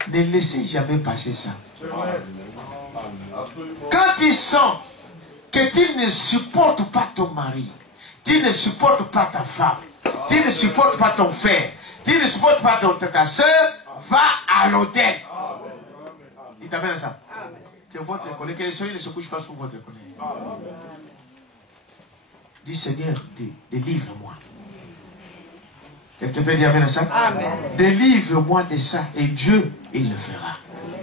ne laissez jamais passer ça. Quand tu sens que tu ne supportes pas ton mari, tu ne supportes pas ta femme, tu ne supportes pas ton frère, tu ne supportes pas ta soeur, va à l'hôtel. Il t'amène à ça. Que votre collègue, que les soleils ne se couchent pas sous votre collègue. Dis Seigneur, délivre-moi. Quelqu'un peut dire amen à ça? Amen. Délivre-moi de ça. Et Dieu, il le fera.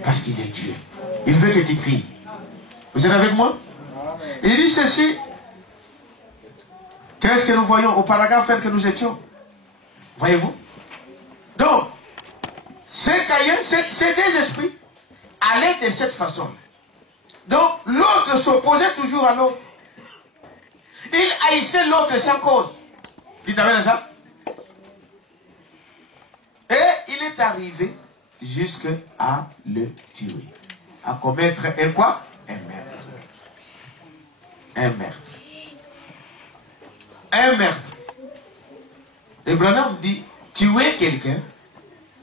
Parce qu'il est Dieu. Il veut que tu cries. Vous êtes avec moi? Il dit ceci. Qu'est-ce que nous voyons au paragraphe que nous étions? Voyez-vous? Donc, ces Caïn, ces deux esprits allaient de cette façon. Donc, l'autre s'opposait toujours à l'autre. Il haïssait l'autre sans cause. Dites avec ça. Et il est arrivé jusqu'à le tuer. À commettre un quoi? Un meurtre. Un meurtre. Un meurtre. Et Branham dit, tuer quelqu'un,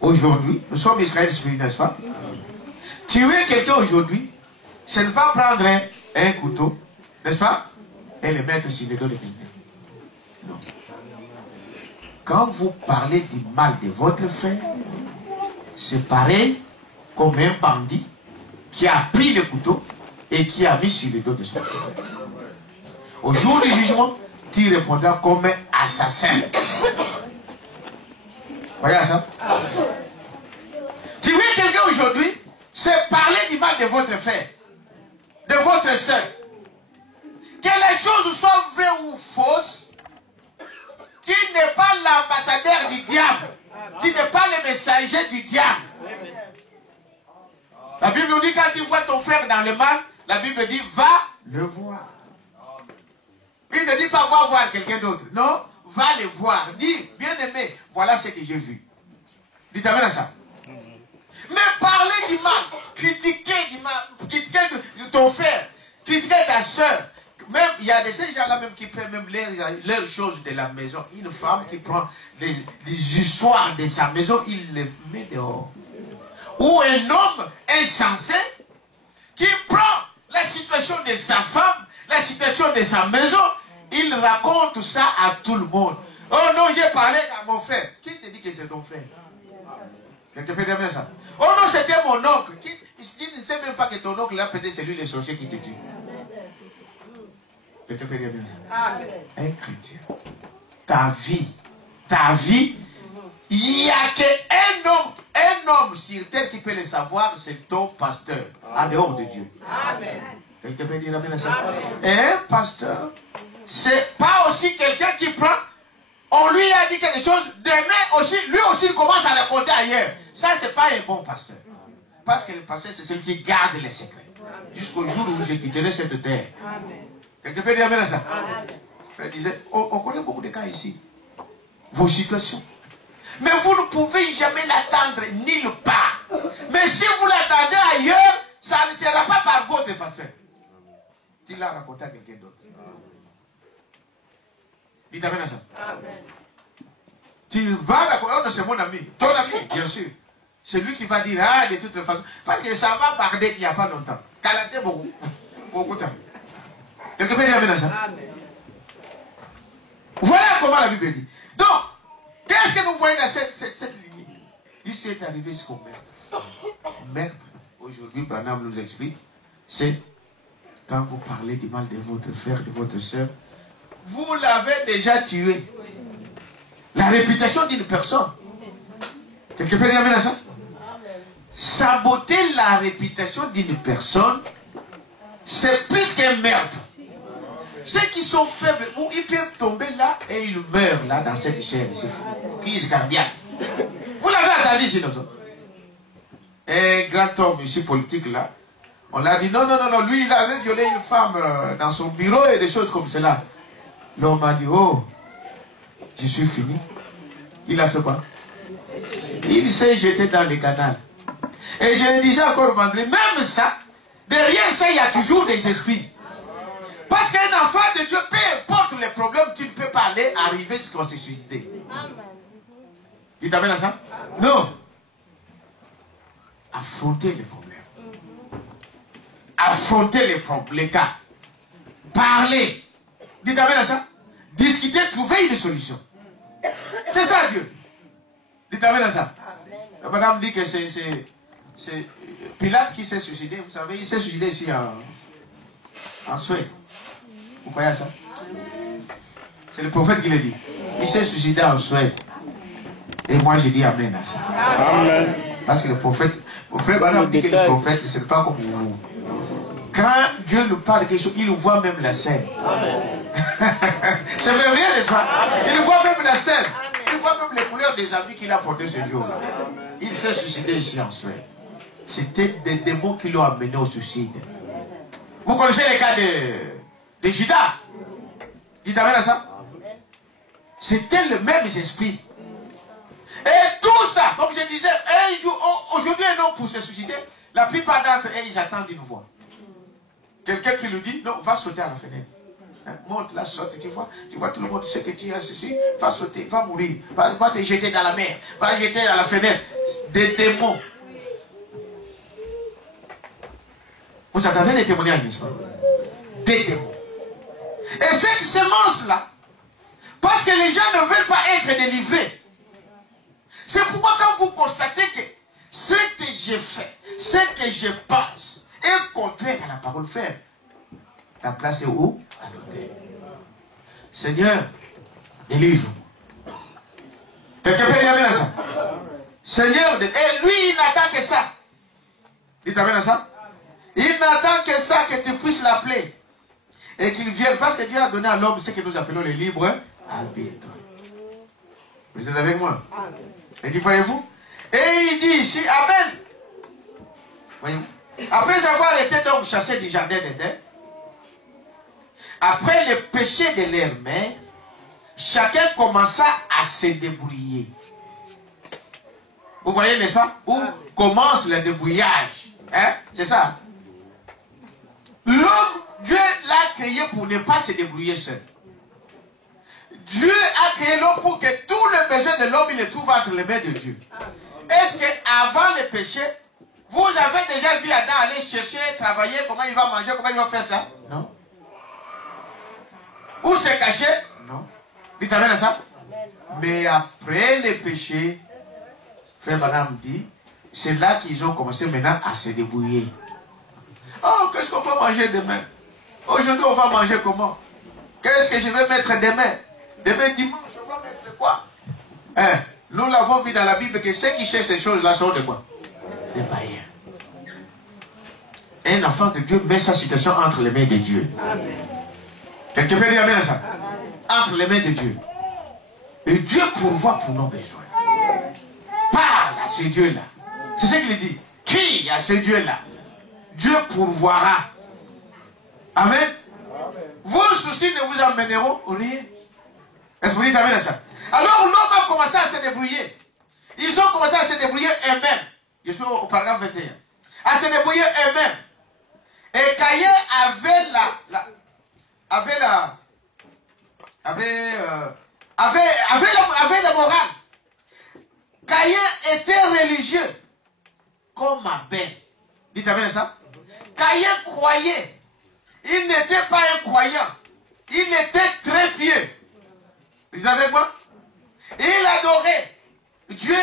aujourd'hui, nous sommes Israël spirit, n'est-ce pas? Tuer quelqu'un aujourd'hui, c'est ne pas prendre un couteau, n'est-ce pas? Et le mettre sur le dos de quelqu'un. Non. Quand vous parlez du mal de votre frère, c'est pareil comme un bandit qui a pris le couteau et qui a mis sur le dos de son frère. Au jour du jugement, tu répondras comme un assassin. Voyez ça? Tuer quelqu'un aujourd'hui, c'est parler du mal de votre frère, de votre soeur. Que les choses soient vraies ou fausses, tu n'es pas l'ambassadeur du diable. Tu n'es pas le messager du diable. La Bible nous dit quand tu vois ton frère dans le mal, la Bible dit va le voir. Il ne dit pas va voir quelqu'un d'autre. Non, va le voir. Dis, bien aimé, voilà ce que j'ai vu. Dites amen à ça. Mais parler du mal, critiquer du mal, critiquer ton frère, critiquer ta soeur. Même, il y a de ces gens-là même qui prennent même leurs choses de la maison. Une femme qui prend des histoires de sa maison, il les met dehors. Ou un homme insensé qui prend la situation de sa femme, la situation de sa maison, il raconte ça à tout le monde. Oh non, j'ai parlé à mon frère. Qui te dit que c'est ton frère? Quelqu'un peut dire ça? Oh non, c'était mon oncle. Il ne sait même pas que ton oncle là, peut-être c'est lui le sorcier qui te tue. Quelqu'un peut dire ça? Un chrétien. Ta vie, il n'y a qu'un homme sur terre qui peut le savoir, c'est ton pasteur, en dehors de Dieu. Amen. Quelqu'un peut dire amen à ça? Et un pasteur, c'est pas aussi quelqu'un qui prend, on lui a dit quelque chose, demain aussi, lui aussi il commence à raconter ailleurs. Ça, c'est pas un bon pasteur. Parce que le pasteur, c'est celui qui garde les secrets. Jusqu'au jour où je quitterai cette terre. Quelqu'un peut dire amen à ça? Frère disait, on connaît beaucoup de cas ici. Vos situations. Mais vous ne pouvez jamais l'attendre nulle part. Mais si vous l'attendez ailleurs, ça ne sera pas par votre pasteur. Tu l'as raconté à quelqu'un d'autre. Dites amen à ça. Tu vas raconter, oh non, c'est mon ami. Ton ami, bien sûr. C'est lui qui va dire, ah, de toute façon. Parce que ça va barder il n'y a pas longtemps. Calaté beaucoup. Beaucoup de temps. Quelqu'un peut dire amen à ça? Voilà comment la Bible dit. Donc, qu'est-ce que nous voyons dans cette ligne? Il s'est arrivé jusqu'au meurtre. Meurtre, aujourd'hui, Branham nous explique, c'est quand vous parlez du mal de votre frère, de votre soeur, vous l'avez déjà tué. La réputation d'une personne. Quelqu'un peut dire amen à ça? Saboter la réputation d'une personne, c'est plus qu'un meurtre. Ceux qui sont faibles, ils peuvent tomber là et ils meurent là dans cette chaîne. C'est crise cardiaque. Vous l'avez entendu chez nous. Un grand homme ici politique là, on l'a dit non, lui il avait violé une femme dans son bureau et des choses comme cela. L'homme a dit oh, je suis fini. Il a fait quoi? Il s'est jeté dans le canal. Et je le disais encore vendredi, même ça, derrière ça il y a toujours des esprits. Parce qu'un enfant de Dieu, peu importe les problèmes, tu ne peux pas aller arriver jusqu'à se suicider. Tu t'amènes à ça? Non. Affronter les problèmes. Affronter les cas. Parler. Tu t'amènes à ça? Discuter, trouver une solution. C'est ça Dieu. Tu t'amènes à ça? Madame dit que c'est Pilate qui s'est suicidé. Vous savez, il s'est suicidé ici en Suède. Vous croyez à ça? C'est le prophète qui l'a dit. Il s'est suicidé en Suède. Et moi je dis amen à ça. Amen. Parce que le prophète, mon frère Madame dit que le prophète, ce n'est pas comme vous. Quand Dieu nous parle de quelque chose, il voit même la scène. C'est merveilleux, n'est-ce pas? Il voit même la scène. Il voit même les couleurs des habits qu'il a portés ce jour-là. Il s'est suicidé ici en Suède. C'était des démons qui l'ont amené au suicide. Vous connaissez les cas de Judas? Dites amen à ça. C'était le même esprit. Et tout ça, comme je disais, aujourd'hui un homme pour se suicider, la plupart d'entre eux, ils attendent une voix. Quelqu'un qui lui dit, non, va sauter à la fenêtre. Hein, monte là, saute, tu vois tout le monde sait que tu as ceci, va sauter, va mourir, va te jeter dans la mer, va jeter à la fenêtre. Des démons. Vous attendez des témoignages, n'est-ce pas? Des démons. Et cette semence-là, parce que les gens ne veulent pas être délivrés, c'est pourquoi quand vous constatez que ce que j'ai fait, ce que je pense, est contraire à la parole ferme, la place est où? À l'autel. Seigneur, délivre-moi. Quelqu'un peut dire amen à ça? Seigneur, et lui, il n'attend que ça. Dites amen à ça? Il n'attend que ça, que tu puisses l'appeler. Et qu'il vienne, parce que Dieu a donné à l'homme ce que nous appelons le libre arbitre. Vous êtes avec moi? Et dit, voyez-vous? Et il dit ici, amen. Voyez-vous? Après avoir été donc chassé du jardin d'Éden, après le péché de leur mère, chacun commença à se débrouiller. Vous voyez, n'est-ce pas? Où commence le débrouillage. Hein? C'est ça. L'homme, Dieu l'a créé pour ne pas se débrouiller seul. Dieu a créé l'homme pour que tout le besoin de l'homme, il le trouve entre les mains de Dieu. Est-ce qu'avant le péché, vous avez déjà vu Adam aller chercher, travailler, comment il va manger, comment il va faire ça? Non. Ou se cacher? Non. Dites amen à ça? Mais après le péché, frère Madame dit, c'est là qu'ils ont commencé maintenant à se débrouiller. Oh, qu'est-ce qu'on va manger demain? Aujourd'hui, on va manger comment? Qu'est-ce que je vais mettre demain? Demain dimanche, on va mettre quoi? Hein? Nous l'avons vu dans la Bible que ceux qui cherchent ces choses-là sont de quoi? Des païens. Un enfant de Dieu met sa situation entre les mains de Dieu. Quelqu'un peut dire amen à ça? Entre les mains de Dieu. Et Dieu pourvoit pour nos besoins. Parle à ce Dieu-là. C'est ce qu'il dit. Crie à ce Dieu-là. Dieu pourvoira. Amen. Vos soucis ne vous amèneront rien. Est-ce que vous dites amen à ça? Alors l'homme a commencé à se débrouiller. Ils ont commencé à se débrouiller eux-mêmes. Je suis au paragraphe 21. À se débrouiller eux-mêmes. Et Caïn avait la morale. Caïn était religieux. Comme Abel. Dites amen à ça? Caïn croyait. Il n'était pas un croyant. Il était très pieux. Vous savez quoi? Il adorait Dieu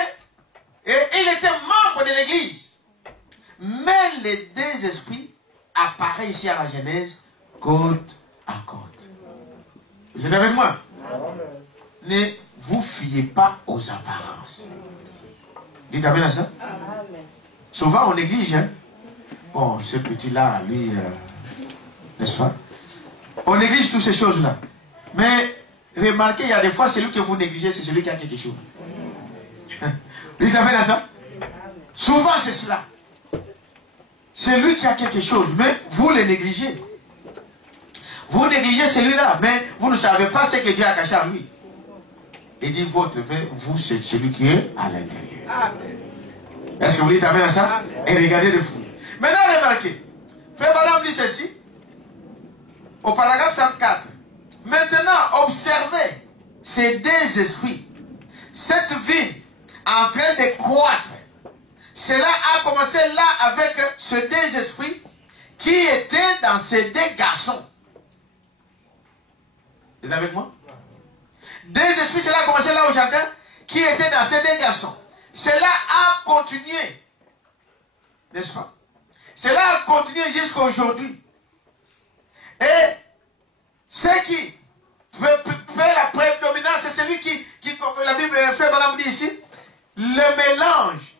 et il était membre de l'église. Mais les deux esprits apparaissent ici à la Genèse côte à côte. Vous êtes avec moi? Ne vous fiez pas aux apparences. Dites amen à ça? Souvent on néglige. Hein? Bon, ce petit-là, lui, n'est-ce pas? On néglige toutes ces choses-là. Mais remarquez, il y a des fois, celui que vous négligez, c'est celui qui a quelque chose. Vous avez à ça? Souvent, c'est cela. C'est lui qui a quelque chose, mais vous le négligez. Vous négligez celui-là, mais vous ne savez pas ce que Dieu a caché à lui. Il dit, votre vin, vous, c'est celui qui est à l'intérieur. Est-ce que vous dites amen à ça? Et regardez le fou. Maintenant, remarquez. Frère Madame dit ceci. Au paragraphe 34. Maintenant, observez ces deux esprits. Cette vie en train de croître. Cela a commencé là avec ces deux esprits qui étaient dans ces deux garçons. Vous êtes avec moi? Deux esprits, cela a commencé là au jardin qui étaient dans ces deux garçons. Cela a continué. N'est-ce pas? Cela a continué jusqu'à aujourd'hui. Et ce qui fait la prédominance, c'est celui qui la Bible, frère Madame dit ici, le mélange,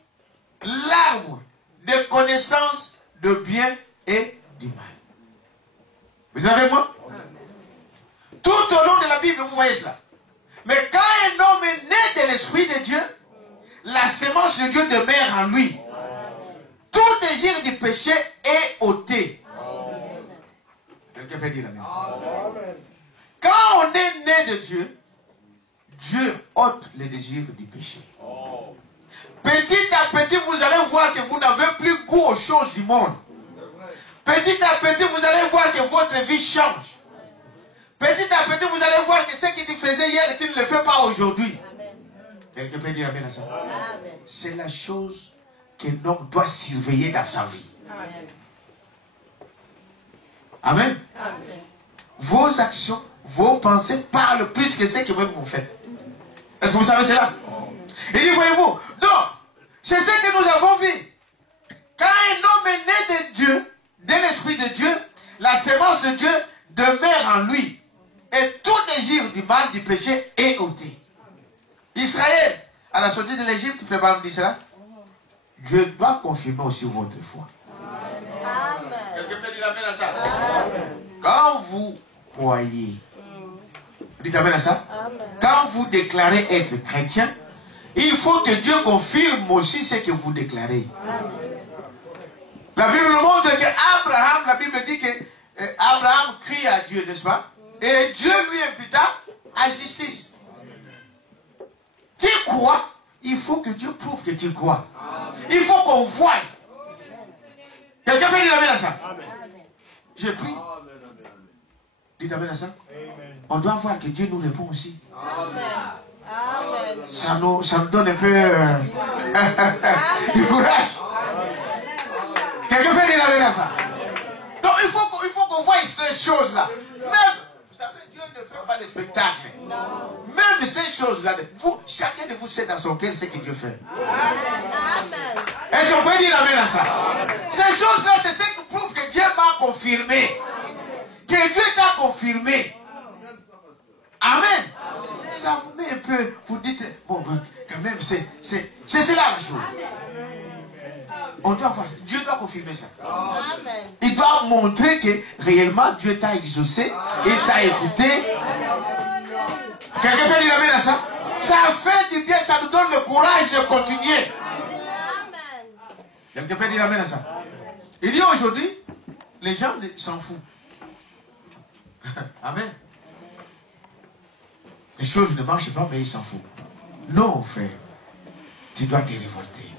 l'arbre de connaissance de bien et du mal. Vous êtes avec moi? Tout au long de la Bible, vous voyez cela. Mais quand un homme est né de l'Esprit de Dieu, la sémence de Dieu demeure en lui. Tout désir du péché est ôté. Quelqu'un peut dire amen. Quand on est né de Dieu, Dieu ôte les désirs du péché. Petit à petit, vous allez voir que vous n'avez plus goût aux choses du monde. Petit à petit, vous allez voir que votre vie change. Petit à petit, vous allez voir que ce qu'il faisait hier, tu ne le fais pas aujourd'hui. Quelqu'un peut dire amen à ça? C'est la chose qu'un homme doit surveiller dans sa vie. Amen. Vos actions, vos pensées parlent plus que ce que vous faites. Est-ce que vous savez cela? Il dit, voyez-vous, non, c'est ce que nous avons vu. Quand un homme est né de Dieu, de l'Esprit de Dieu, la sémence de Dieu demeure en lui. Et tout désir du mal, du péché est ôté. Israël, à la sortie de l'Égypte, frère Branham dit cela. Dieu doit confirmer aussi votre foi. Quelqu'un peut dire amen à ça? Quand vous croyez, dites amen à ça? Quand vous déclarez être chrétien, il faut que Dieu confirme aussi ce que vous déclarez. La Bible nous montre qu'Abraham, la Bible dit que Abraham crie à Dieu, n'est-ce pas? Et Dieu lui imputa à justice. Tu crois, il faut que Dieu prouve que tu crois. Il faut qu'on voie. Quelqu'un peut dire amen à ça? Je prie. Dites amen à ça. On doit voir que Dieu nous répond aussi. Ça nous donne un peu du courage. Quelqu'un peut dire amen à ça? Donc il faut qu'on voie ces choses-là. Même, vous savez, Dieu ne fait pas de spectacle. Même ces choses-là, chacun de vous sait dans son cœur ce que Dieu fait. Est-ce qu'on peut dire amen à ça? Ces choses-là, c'est ce qui prouve que Dieu m'a confirmé. Que Dieu t'a confirmé. Amen. Ça vous met un peu, vous dites, bon, quand même, c'est cela la chose. On doit voir, Dieu doit confirmer ça. Il doit montrer que réellement Dieu t'a exaucé, il t'a écouté. Quelqu'un peut dire amen à ça? Ça fait du bien, ça nous donne le courage de continuer. Quelqu'un peut dire amen à ça? Il dit aujourd'hui, les gens s'en foutent. Amen. Les choses ne marchent pas, mais ils s'en foutent. Non, frère. Tu dois te révolter.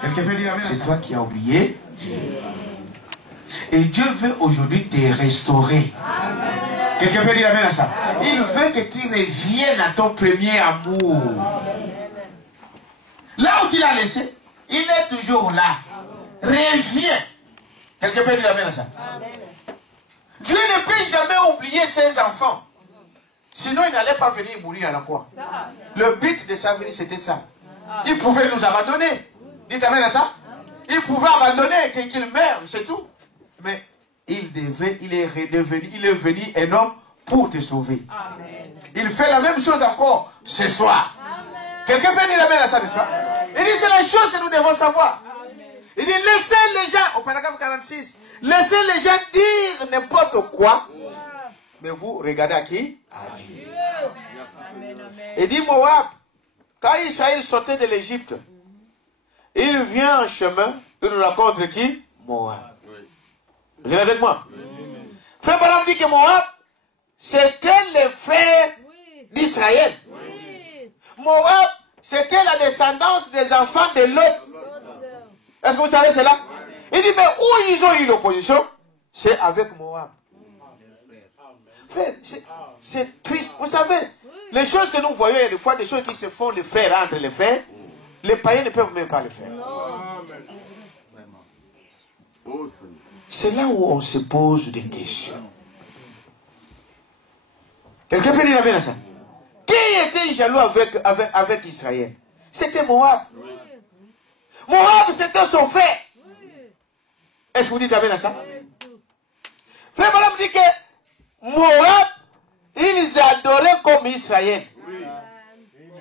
Quelqu'un peut dire amen à ça? C'est toi qui as oublié Dieu. Et Dieu veut aujourd'hui te restaurer. Quelqu'un peut dire amen à ça? Il veut que tu reviennes à ton premier amour. Là où tu l'as laissé, il est toujours là. Reviens. Quelqu'un peut dire amen à ça? Dieu ne peut jamais oublier ses enfants. Sinon, il n'allait pas venir mourir à la fois. Le but de sa vie, c'était ça. Il pouvait nous abandonner. Dites amen à ça? Il pouvait abandonner, qu'il meure, c'est tout. Mais il est venu un homme pour te sauver. Amen. Il fait la même chose encore ce soir. Quelqu'un peut dire amen à ça, n'est-ce pas? Il dit, c'est la chose que nous devons savoir. Amen. Il dit, laissez les gens, au paragraphe 46, laissez les gens dire n'importe quoi. Mais vous, regardez à qui? À Dieu. Il dit, Moab, quand Israël sortait de l'Égypte, il vient en chemin, il nous rencontre qui? Moab. Vous êtes avec moi? Frère Branham dit que Moab, c'était le frère d'Israël. Moab, c'était la descendance des enfants de Lot. Est-ce que vous savez cela? Il dit, mais où ils ont eu l'opposition? C'est avec Moab. Frère, c'est triste. Vous savez, les choses que nous voyons, il y a des fois des choses qui se font les frères entre les frères. Les païens ne peuvent même pas le faire. C'est là où on se pose des questions. Quelqu'un peut dire amen à ça? Qui était jaloux avec Israël? C'était Moab. Moab, c'était son frère. Est-ce que vous dites amen à ça? Frère Branham dit que Moab, ils adoraient comme Israël.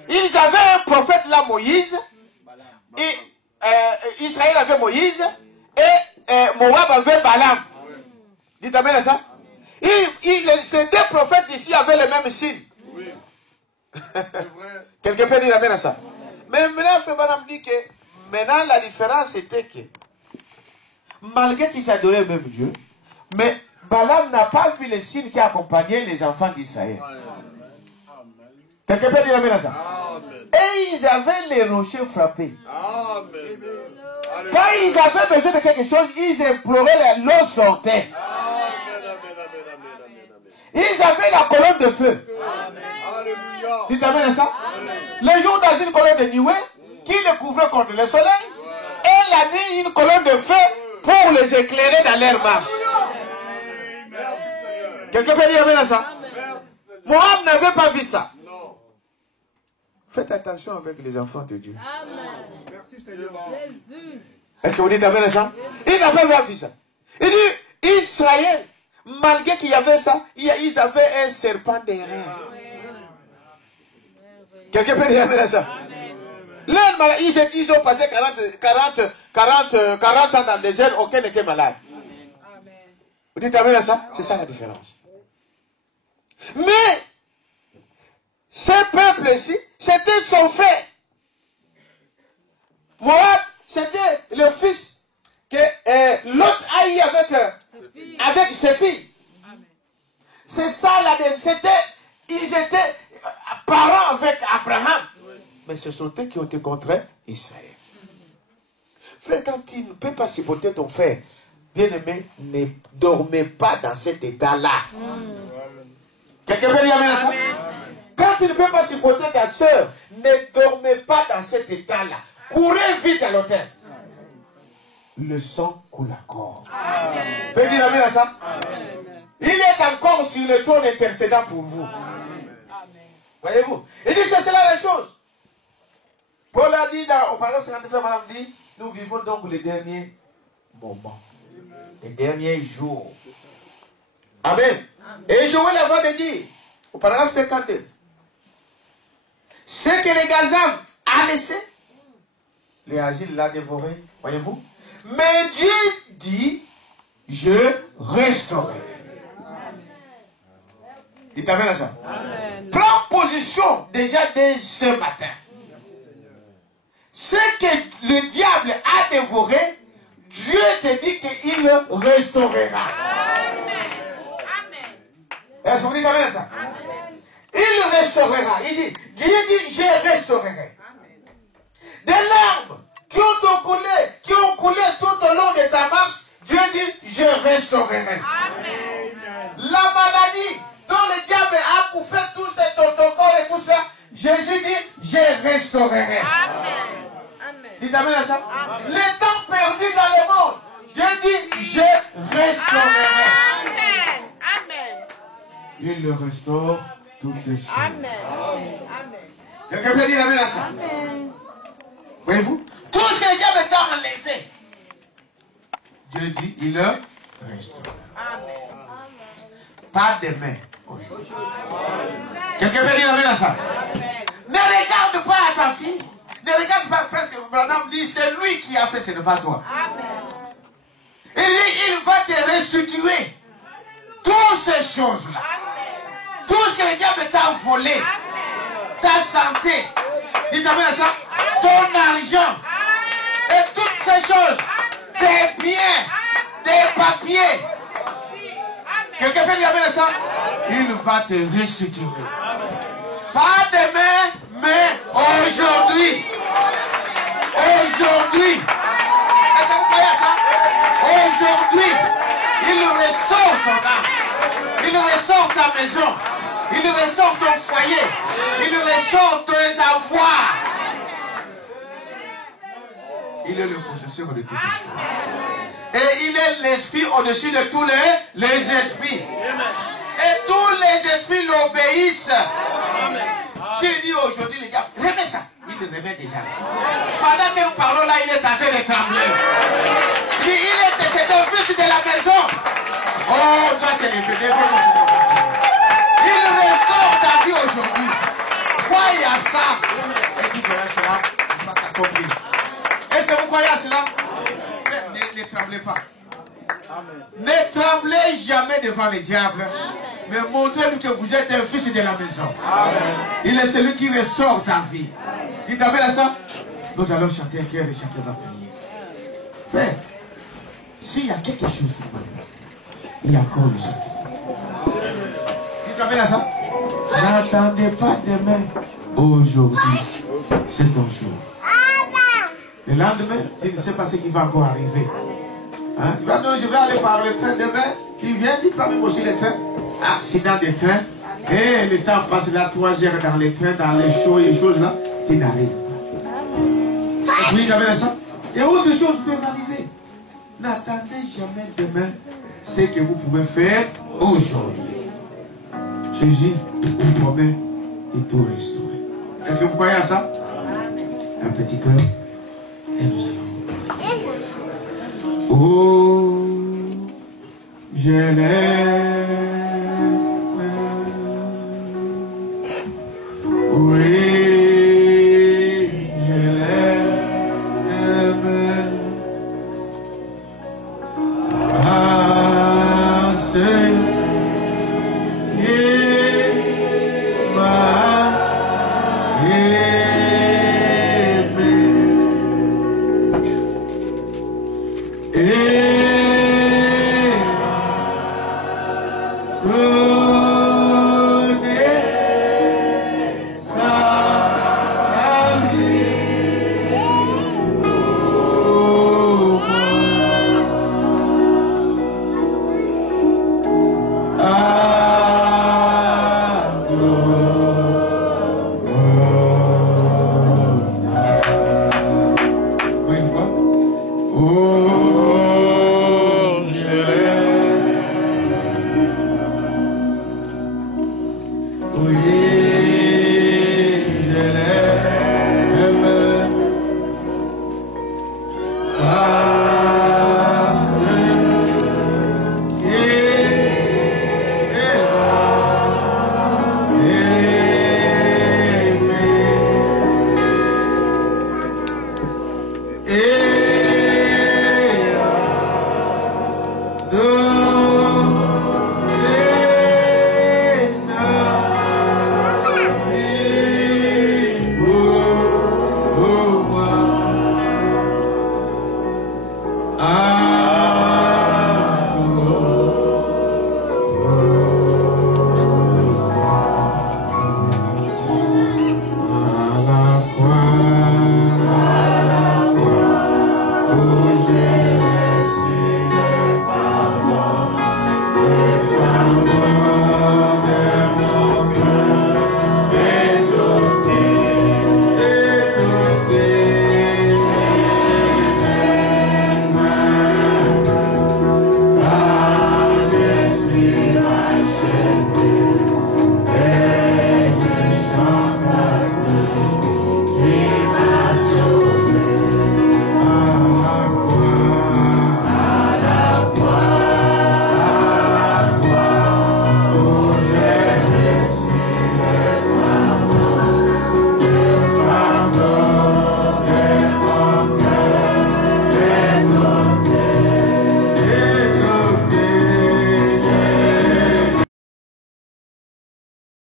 Ils avaient un prophète là, Moïse. Et Israël avait Moïse. Et Moab avait Balaam. Dites amen à ça. Ces deux prophètes ici avaient le même signe. Oui. C'est vrai. Quelqu'un peut dire amen à ça. Mais maintenant, Frère Branham dit que maintenant la différence était que malgré qu'ils adoraient le même Dieu, mais Balaam n'a pas vu les signes qui accompagnaient les enfants d'Israël. Quelqu'un peut dire amen à ça. Amen. Et ils avaient les rochers frappés. Amen. Quand ils avaient besoin de quelque chose, ils imploraient, l'eau sortait. Ils avaient la colonne de feu. Alléluia. Dites amen à ça. Le jour dans une colonne de nuée qui les couvrait contre le soleil. Et la nuit une colonne de feu pour les éclairer dans leur marche. Quelqu'un peut dire amen à ça. Moab n'avait pas vu ça. Non. Faites attention avec les enfants de Dieu. Merci Seigneur. Est-ce que vous dites amen à ça? Il n'a pas vu ça. Il dit, Israël, malgré qu'il y avait ça, ils avaient un serpent derrière. Quelqu'un peut dire amen à ça? Ils ont passé 40 ans dans le désert, aucun n'était malade. Vous dites amen à ça? C'est ça la différence. Mais, ce peuple-ci, c'était son frère. Moab, c'était le fils que l'autre a eu avec ses filles. C'est ça, ils étaient parents avec Abraham. Mais ce sont eux qui ont été contre Israël. Frère, quand tu ne peux pas supporter ton frère, bien-aimé, ne dormez pas dans cet état-là. Quelqu'un peut dire amen à ça? Quand tu ne peux pas supporter ta soeur, ne dormez pas dans cet état-là. Courez vite à l'autel. Le sang coule encore. Peut dire amen à ça? Il est encore sur le trône intercédant pour vous. Voyez-vous? Il dit c'est cela la chose. Paul a dit au paragraphe 53, madame dit, nous vivons donc les derniers moments. Les derniers jours. Amen. Et Joël avant de dire, au paragraphe 52, ce que les Gazam a laissé, les asiles l'a dévoré. Voyez-vous? Mais Dieu dit, je restaurerai. Dites amen à ça. Amen. Prends position déjà dès ce matin. Ce que le diable a dévoré, Dieu te dit qu'il le restaurera. Amen. Est-ce que vous dites amen à ça? Amen. Il le restaurera. Il dit, Dieu dit, je restaurerai. Des larmes qui ont coulé tout au long de ta marche, Dieu dit, je restaurerai. Amen. La maladie dont le diable a bouffé tout ton corps et tout ça, Jésus dit, je restaurerai. Amen. Dites amen à ça. Amen. Les temps perdus dans le monde, Dieu dit, je restaurerai. Amen. Amen. Il le restaure toutes les choses. Amen. Amen. Quelqu'un peut dire amen à ça? Amen. Voyez-vous? Tout ce que le diable t'a enlevé, Dieu dit, il le restaure. Amen. Pas demain, aujourd'hui. Quelqu'un peut dire amen à ça? Amen. Ne regarde pas à ta fille. Ne regarde pas presque. Branham dit, c'est lui qui a fait, ce n'est pas toi. Amen. Il dit, il va te restituer toutes ces choses-là. Amen. Tout ce que le diable t'a volé. Amen. Ta santé. Dites amen à ça. Ton argent. Et toutes ces choses. Tes biens. Tes papiers. Quelqu'un peut dire amen à ça? Il va te restituer. Pas demain, mais aujourd'hui. Aujourd'hui. Est-ce que vous croyez à ça? Aujourd'hui, il restaure ton âme. Il restaure ta maison. Il restaure ton foyer. Il restaure tes avoirs. Il est le possesseur de toutes les choses. Et il est l'esprit au-dessus de tous les esprits. Et tous les esprits l'obéissent. S'il dit aujourd'hui, les gars, remets ça. Il le remet déjà. Pendant que nous parlons là, il est en train de trembler. Il est décédé au fils de la maison. Oh, toi, c'est les bébés. Il restaure ta vie aujourd'hui. Croyez à ça. Et tu verras cela, tu vas t'accomplir. Est-ce que vous croyez à cela? Ne tremblez pas. Amen. Ne tremblez jamais. jamais devant le diable. Mais montrez-lui que vous êtes un fils de la maison. Il est celui qui ressort ta vie. Dites amen à ça. Nous allons chanter un cœur et chacun va prier. Frère, s'il y a quelque chose qui va, il y a encore le sang. Dites amen à ça. N'attendez pas demain. Aujourd'hui, c'est ton jour. Le lendemain, tu ne sais pas ce qui va encore arriver. Hein? Tu vas dire, je vais aller par le train demain. Tu viens, tu prends même aussi le train. Accident de train. Et le temps passe là, 3 heures dans les trains, dans les shows et choses là. Tu n'arrives pas. Oui, j'avais ça. Et autre chose peut arriver. N'attendez jamais demain ce que vous pouvez faire aujourd'hui. Jésus vous promet de tout restaurer. Est-ce que vous croyez à ça? Un petit cœur. Et nous allons prier. Oh, je l'aime. Oui, je l'aime. Ah, c'est qui m'a Oh, yeah.